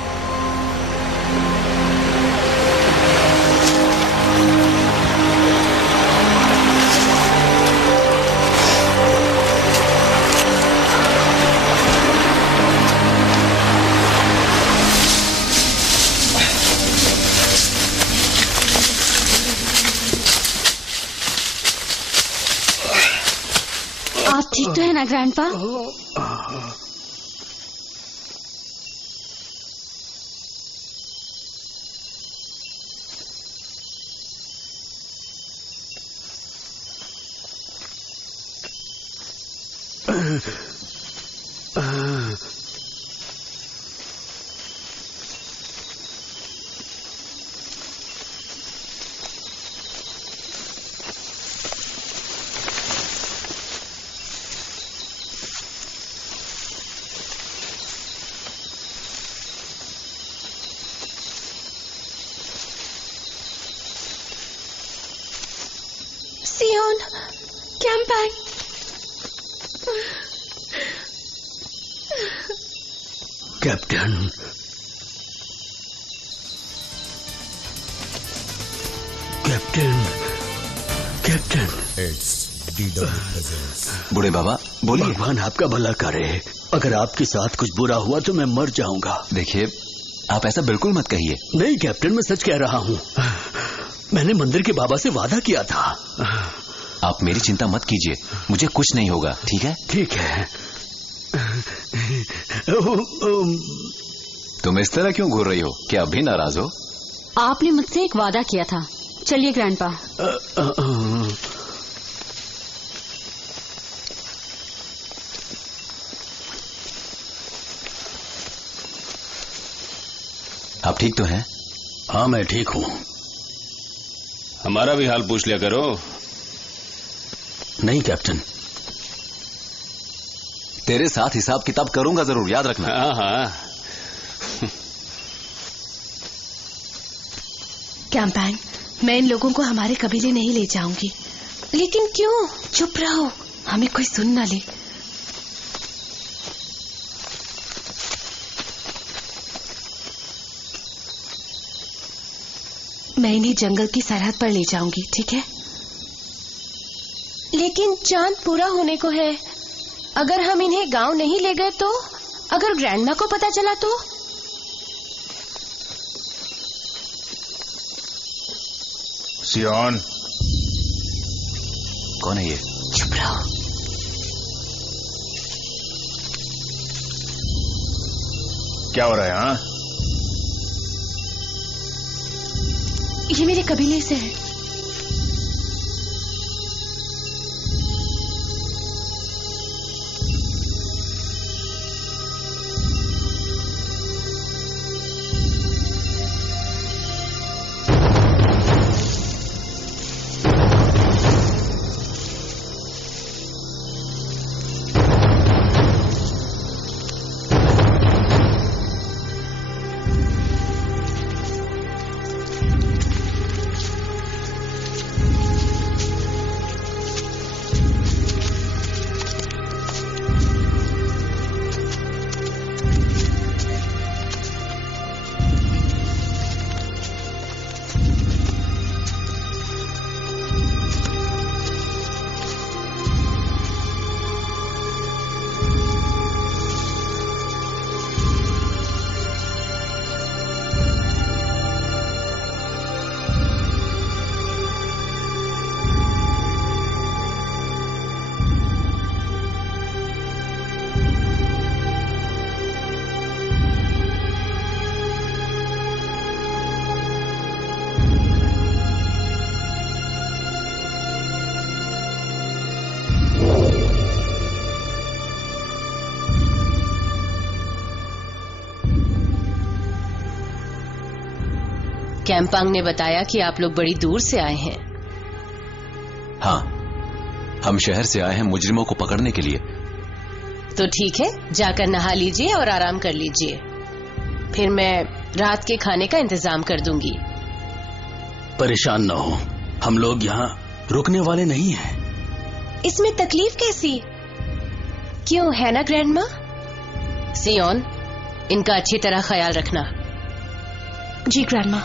आप ठीक तो है ना grandpa? Sion, Campang. Captain, captain, captain. It's DW presents. बूढ़े बाबा बोलिए। भगवान आपका भला करे। अगर आपके साथ कुछ बुरा हुआ तो मैं मर जाऊंगा। देखिए, आप ऐसा बिल्कुल मत कहिए। नहीं कैप्टन, मैं सच कह रहा हूँ। मैंने मंदिर के बाबा से वादा किया था। आप मेरी चिंता मत कीजिए, मुझे कुछ नहीं होगा। ठीक है? ठीक है। तुम इस तरह क्यों घूर रही हो? क्या अभी नाराज हो? आपने मुझसे एक वादा किया था। चलिए ग्रैंडपा। आप ठीक तो हैं? हाँ, मैं ठीक हूँ। हमारा भी हाल पूछ लिया करो। नहीं कैप्टन। तेरे साथ हिसाब किताब करूंगा जरूर, याद रखना। हाँ हाँ। कैंपैंग, मैं इन लोगों को हमारे कबीले नहीं ले जाऊंगी। लेकिन क्यों? चुप रहो, हमें कोई सुन ना ले। मैं इन्हें जंगल की सरहद पर ले जाऊंगी, ठीक है? लेकिन चांद पूरा होने को है। अगर हम इन्हें गांव नहीं ले गए तो? अगर ग्रैंडमा को पता चला तो? सियोन, कौन है ये? चुप रहो। क्या हो रहा है? हाँ, ये मेरे कबीले से है। कैंपांग ने बताया कि आप लोग बड़ी दूर से आए हैं। हाँ, हम शहर से आए हैं मुजरिमों को पकड़ने के लिए। तो ठीक है, जाकर नहा लीजिए और आराम कर लीजिए। फिर मैं रात के खाने का इंतजाम कर दूंगी। परेशान न हो, हम लोग यहाँ रुकने वाले नहीं हैं। इसमें तकलीफ कैसी? क्यों है ना ग्रैंडमा? सियोन, इनका अच्छी तरह ख्याल रखना। जी ग्रैंडमा।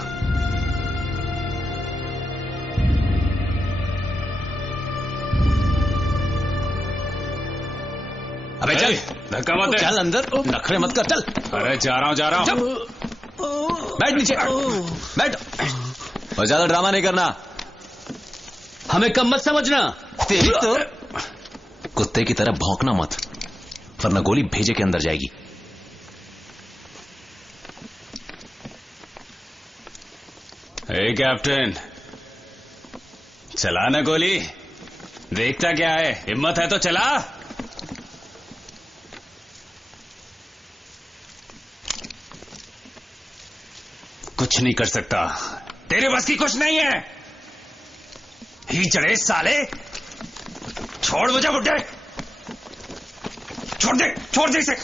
अबे चल, धक्का मत दे। चल अंदर, नखरे मत कर, चल। अरे जा रहा हूँ। बैठ नीचे, बैठ। और ज्यादा ड्रामा नहीं करना। हमें कम मत समझना। तेरी तो कुत्ते की तरह भौंकना मत, वरना गोली भेजे के अंदर जाएगी। ए कैप्टन, चला ना गोली। देखता क्या है, हिम्मत है तो चला। कुछ नहीं कर सकता, तेरे बस की कुछ नहीं है। ही चढ़े साले, छोड़ मुझे बुड्ढे, छोड़ दे इसे।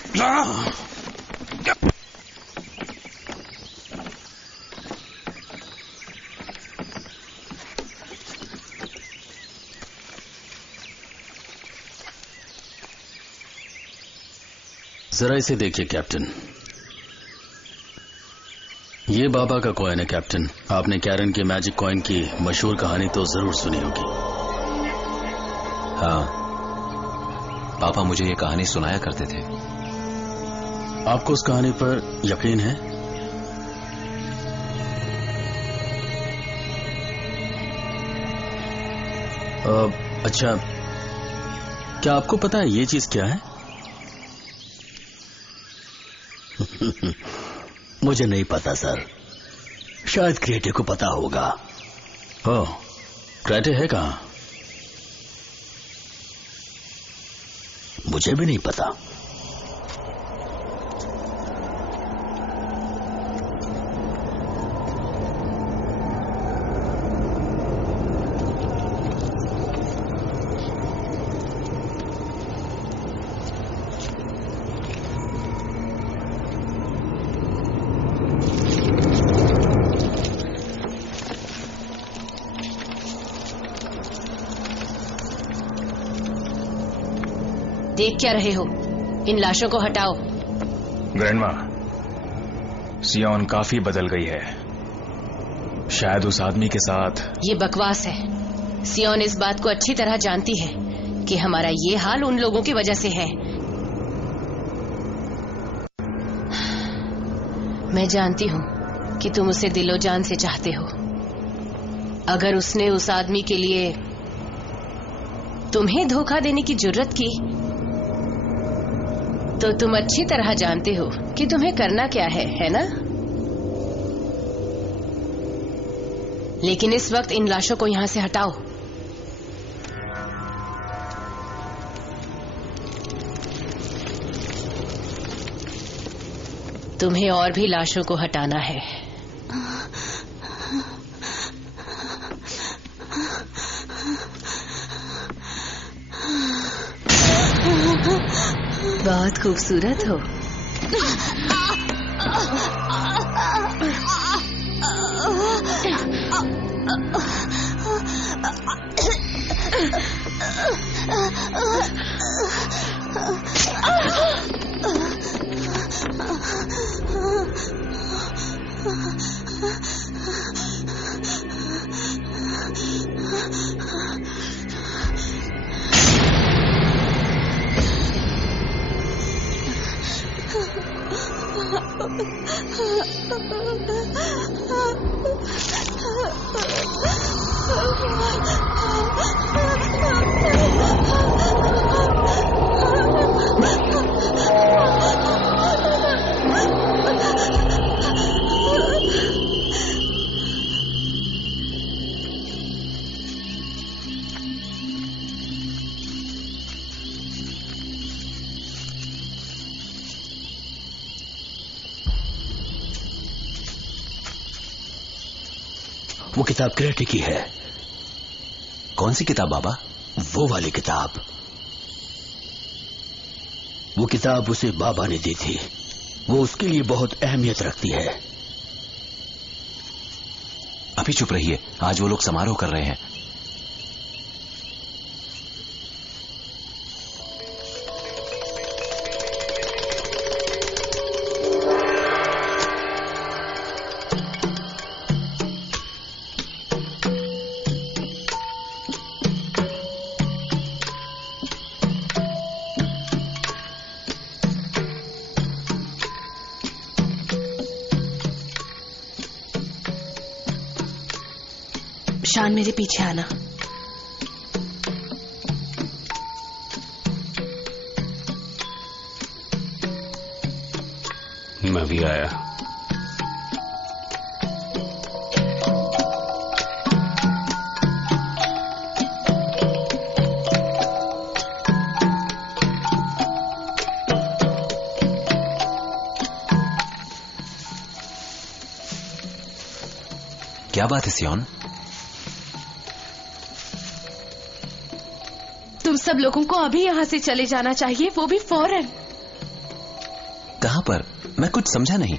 जरा इसे देखिए कैप्टन, ये बाबा का कॉइन है। कैप्टन, आपने कैरन के मैजिक कॉइन की मशहूर कहानी तो जरूर सुनी होगी। हाँ, पापा मुझे ये कहानी सुनाया करते थे। आपको उस कहानी पर यकीन है? अच्छा, क्या आपको पता है ये चीज क्या है? मुझे नहीं पता सर, शायद क्रेटे को पता होगा। ओह, क्रेटे है कहां? मुझे भी नहीं पता। देख क्या रहे हो? इन लाशों को हटाओ। ग्रैंडमा, सियोन काफी बदल गई है। शायद उस आदमी के साथ। ये बकवास है। सियोन इस बात को अच्छी तरह जानती है कि हमारा ये हाल उन लोगों की वजह से है। मैं जानती हूँ कि तुम उसे दिलो जान से चाहते हो। अगर उसने उस आदमी के लिए तुम्हें धोखा देने की जुर्रत की तो तुम अच्छी तरह जानते हो कि तुम्हें करना क्या है ना? लेकिन इस वक्त इन लाशों को यहां से हटाओ। तुम्हें और भी लाशों को हटाना है। बहुत खूबसूरत हो। वो किताब क्रेटे की है। कौन सी किताब बाबा? वो वाली किताब। वो किताब उसे बाबा ने दी थी। वो उसके लिए बहुत अहमियत रखती है। अभी चुप रहिए, आज वो लोग समारोह कर रहे हैं। शान, मेरे पीछे आना। मैं भी आया। क्या बात है सियोन? तुम सब लोगों को अभी यहाँ से चले जाना चाहिए, वो भी फौरन। कहां पर? मैं कुछ समझा नहीं।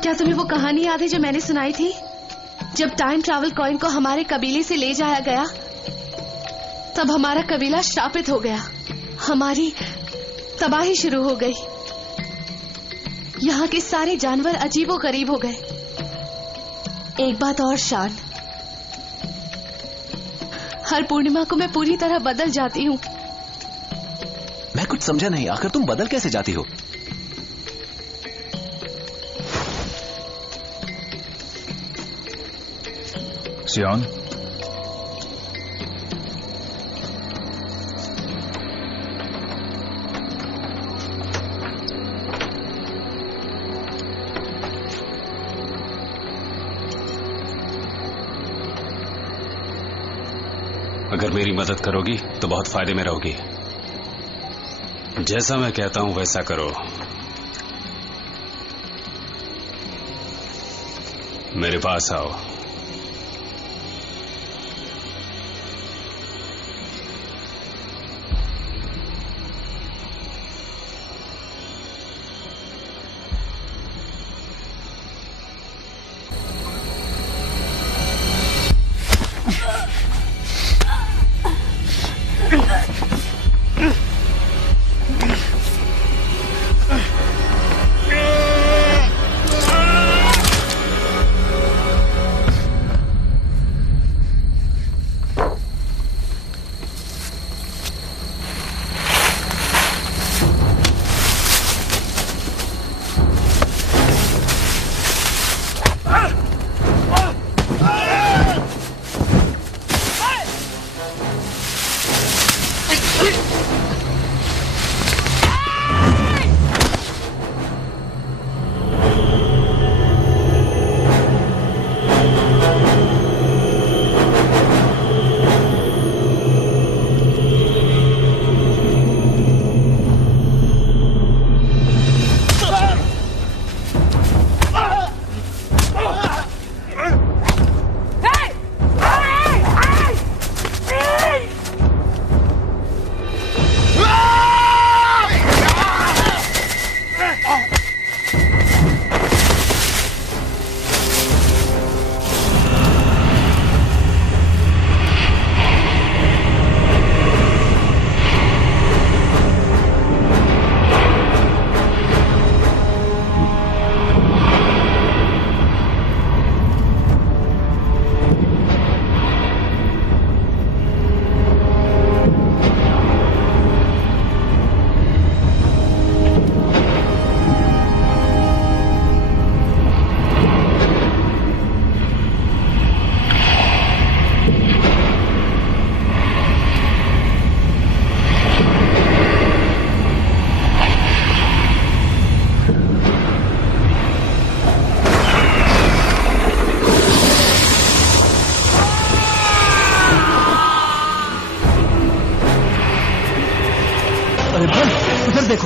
क्या तुम्हें वो कहानी याद है जो मैंने सुनाई थी? जब टाइम ट्रैवल कॉइन को हमारे कबीले से ले जाया गया तब हमारा कबीला श्रापित हो गया। हमारी तबाही शुरू हो गई। यहाँ के सारे जानवर अजीबो गरीब हो गए। एक बात और शान, हर पूर्णिमा को मैं पूरी तरह बदल जाती हूँ। मैं कुछ समझा नहीं, आखिर तुम बदल कैसे जाती हो? सियोन, अगर मेरी मदद करोगी तो बहुत फायदे में रहोगी। जैसा मैं कहता हूं वैसा करो। मेरे पास आओ।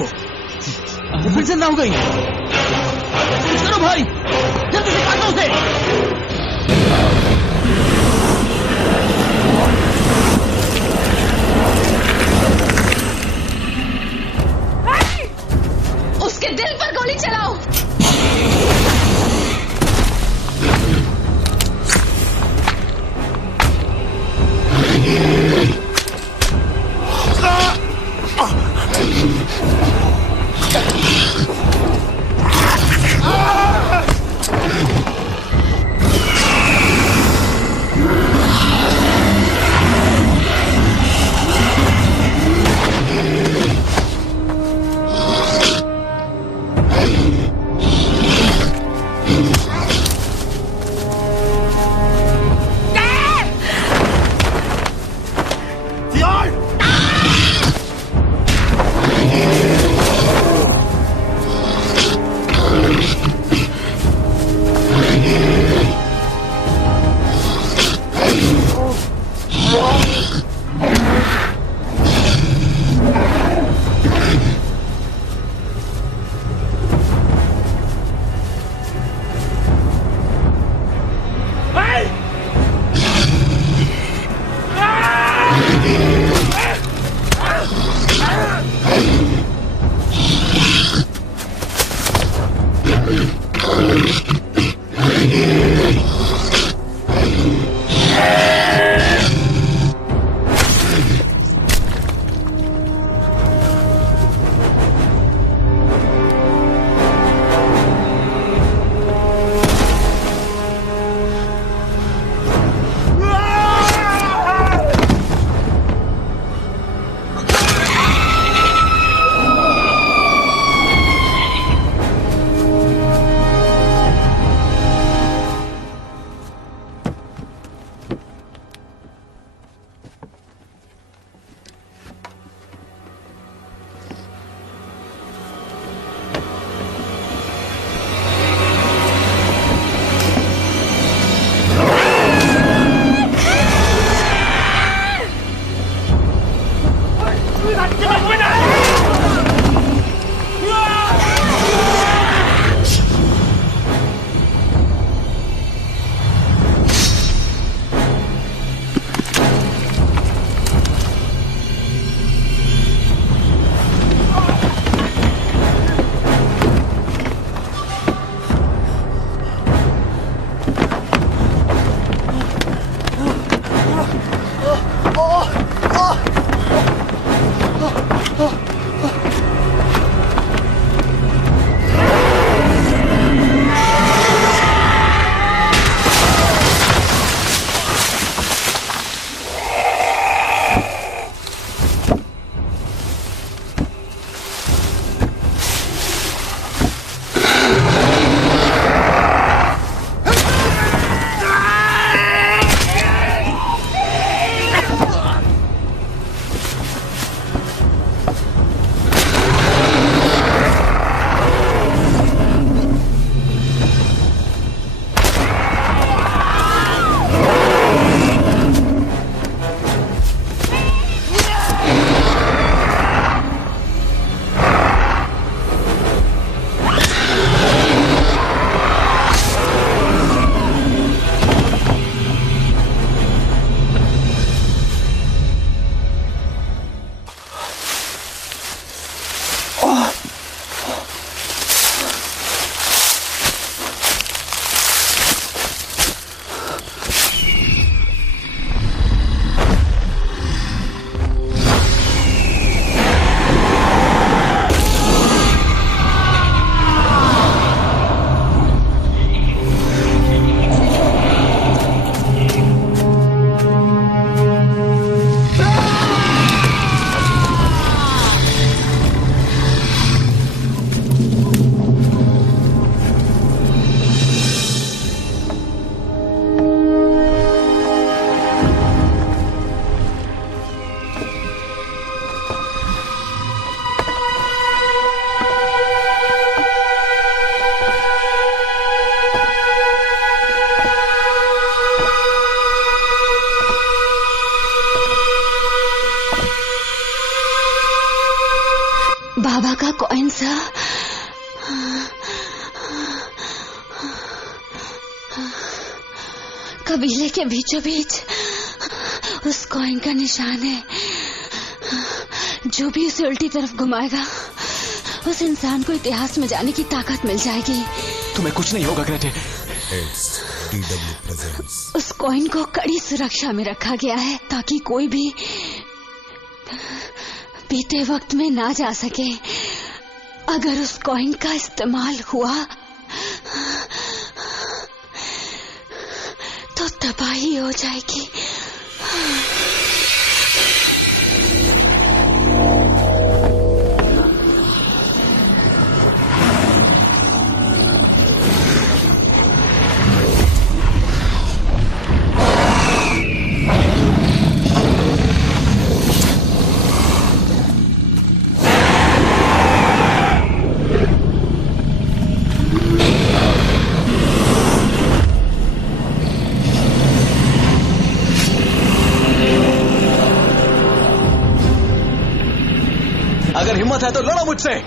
देखो, वो फिर जिंदा हो गई। कुछ करो भाई, जल्दी से काटो उसे। उसके दिल पर गोली चलाओ। Coin sir. कबीले के बीचों बीच उस कॉइन का निशान है। जो भी उसे उल्टी तरफ घुमाएगा उस इंसान को इतिहास में जाने की ताकत मिल जाएगी। तुम्हें कुछ नहीं होगा ग्रेटे। उस कॉइन को कड़ी सुरक्षा में रखा गया है ताकि कोई भी बीते वक्त में ना जा सके। अगर उस कॉइन का इस्तेमाल हुआ तो तबाही हो जाएगी। अगर हिम्मत है तो लड़ो मुझसे।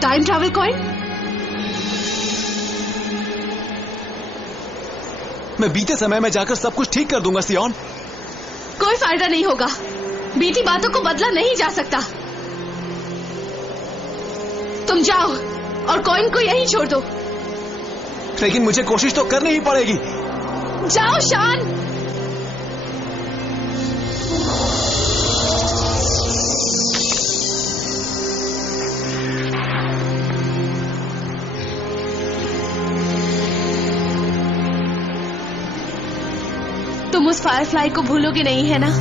Time travel coin? मैं बीते समय में जाकर सब कुछ ठीक कर दूंगा सियोन। कोई फायदा नहीं होगा। बीती बातों को बदला नहीं जा सकता। तुम जाओ और कॉइन को यहीं छोड़ दो। लेकिन मुझे कोशिश तो करनी ही पड़ेगी। जाओ शान। तुम उस फायरफ्लाई को भूलोगे नहीं है ना?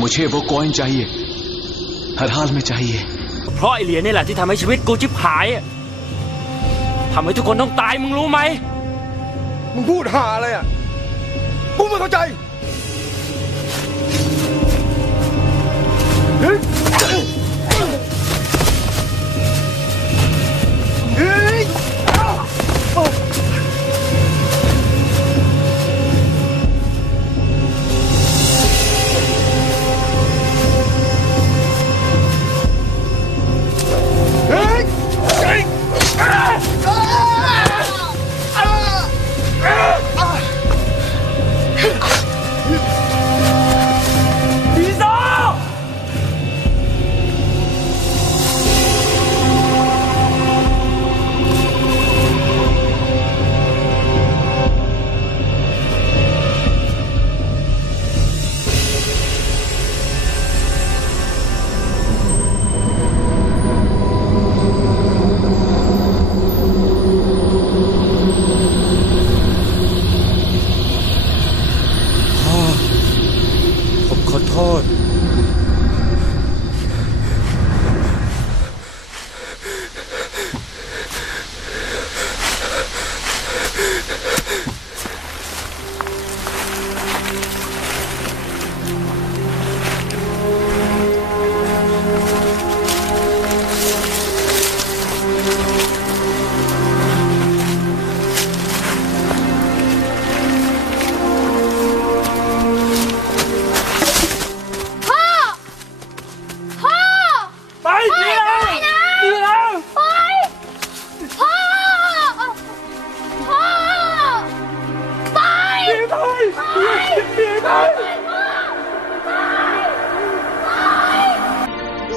मुझे वो कॉइन चाहिए, हर हाल में चाहिए। เพราะไอเหรียญนี่แหละที่ทำให้ชีวิตกูชิบหายทำให้ทุกคนต้องตายมึงรู้ไหมมึงพูดหาอะไรอ่ะกูไม่เข้าใจ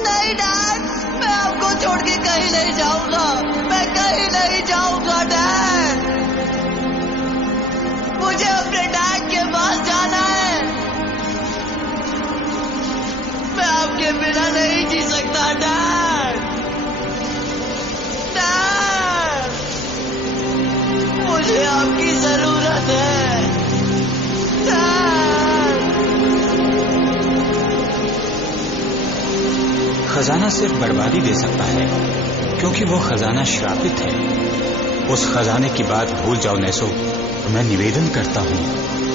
नहीं डैड, मैं आपको छोड़ के कहीं नहीं जाऊंगा, मैं कहीं नहीं जाऊंगा डैड। मुझे अपने डैड के पास जाना है, मैं आपके बिना नहीं जी सकता डैड। डैड, मुझे आपकी जरूरत है डैड। खजाना सिर्फ बर्बादी दे सकता है, क्योंकि वो खजाना श्रापित है। उस खजाने की बात भूल जाओ नेसो। मैं निवेदन करता हूँ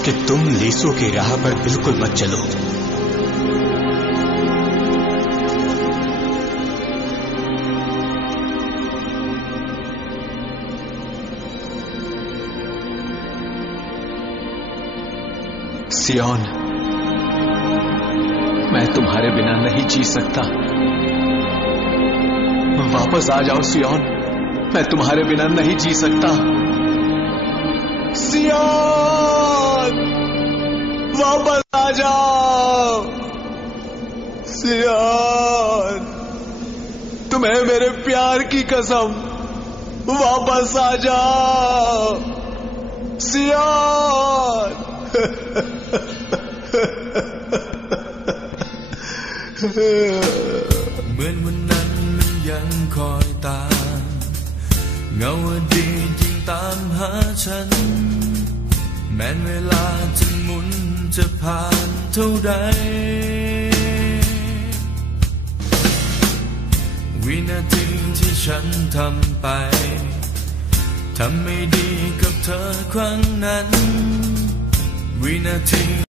कि तुम लीसो की राह पर बिल्कुल मत चलो। सियोन, मैं तुम्हारे बिना नहीं जी सकता। वापस आ जाओ सियोन, मैं तुम्हारे बिना नहीं जी सकता। सियोन, वापस आ जाओ। सियोन, तुम्हें मेरे प्यार की कसम, वापस आ जाओ सियोन। เหมือนวันนั้นมันยังคอยตามเงาอดีตยิ่งตามหาฉันแม้เวลาจะหมุนจะผ่านเท่าใดวินาทีที่ฉันทำไปทำไม่ดีกับเธอครั้งนั้นวินาที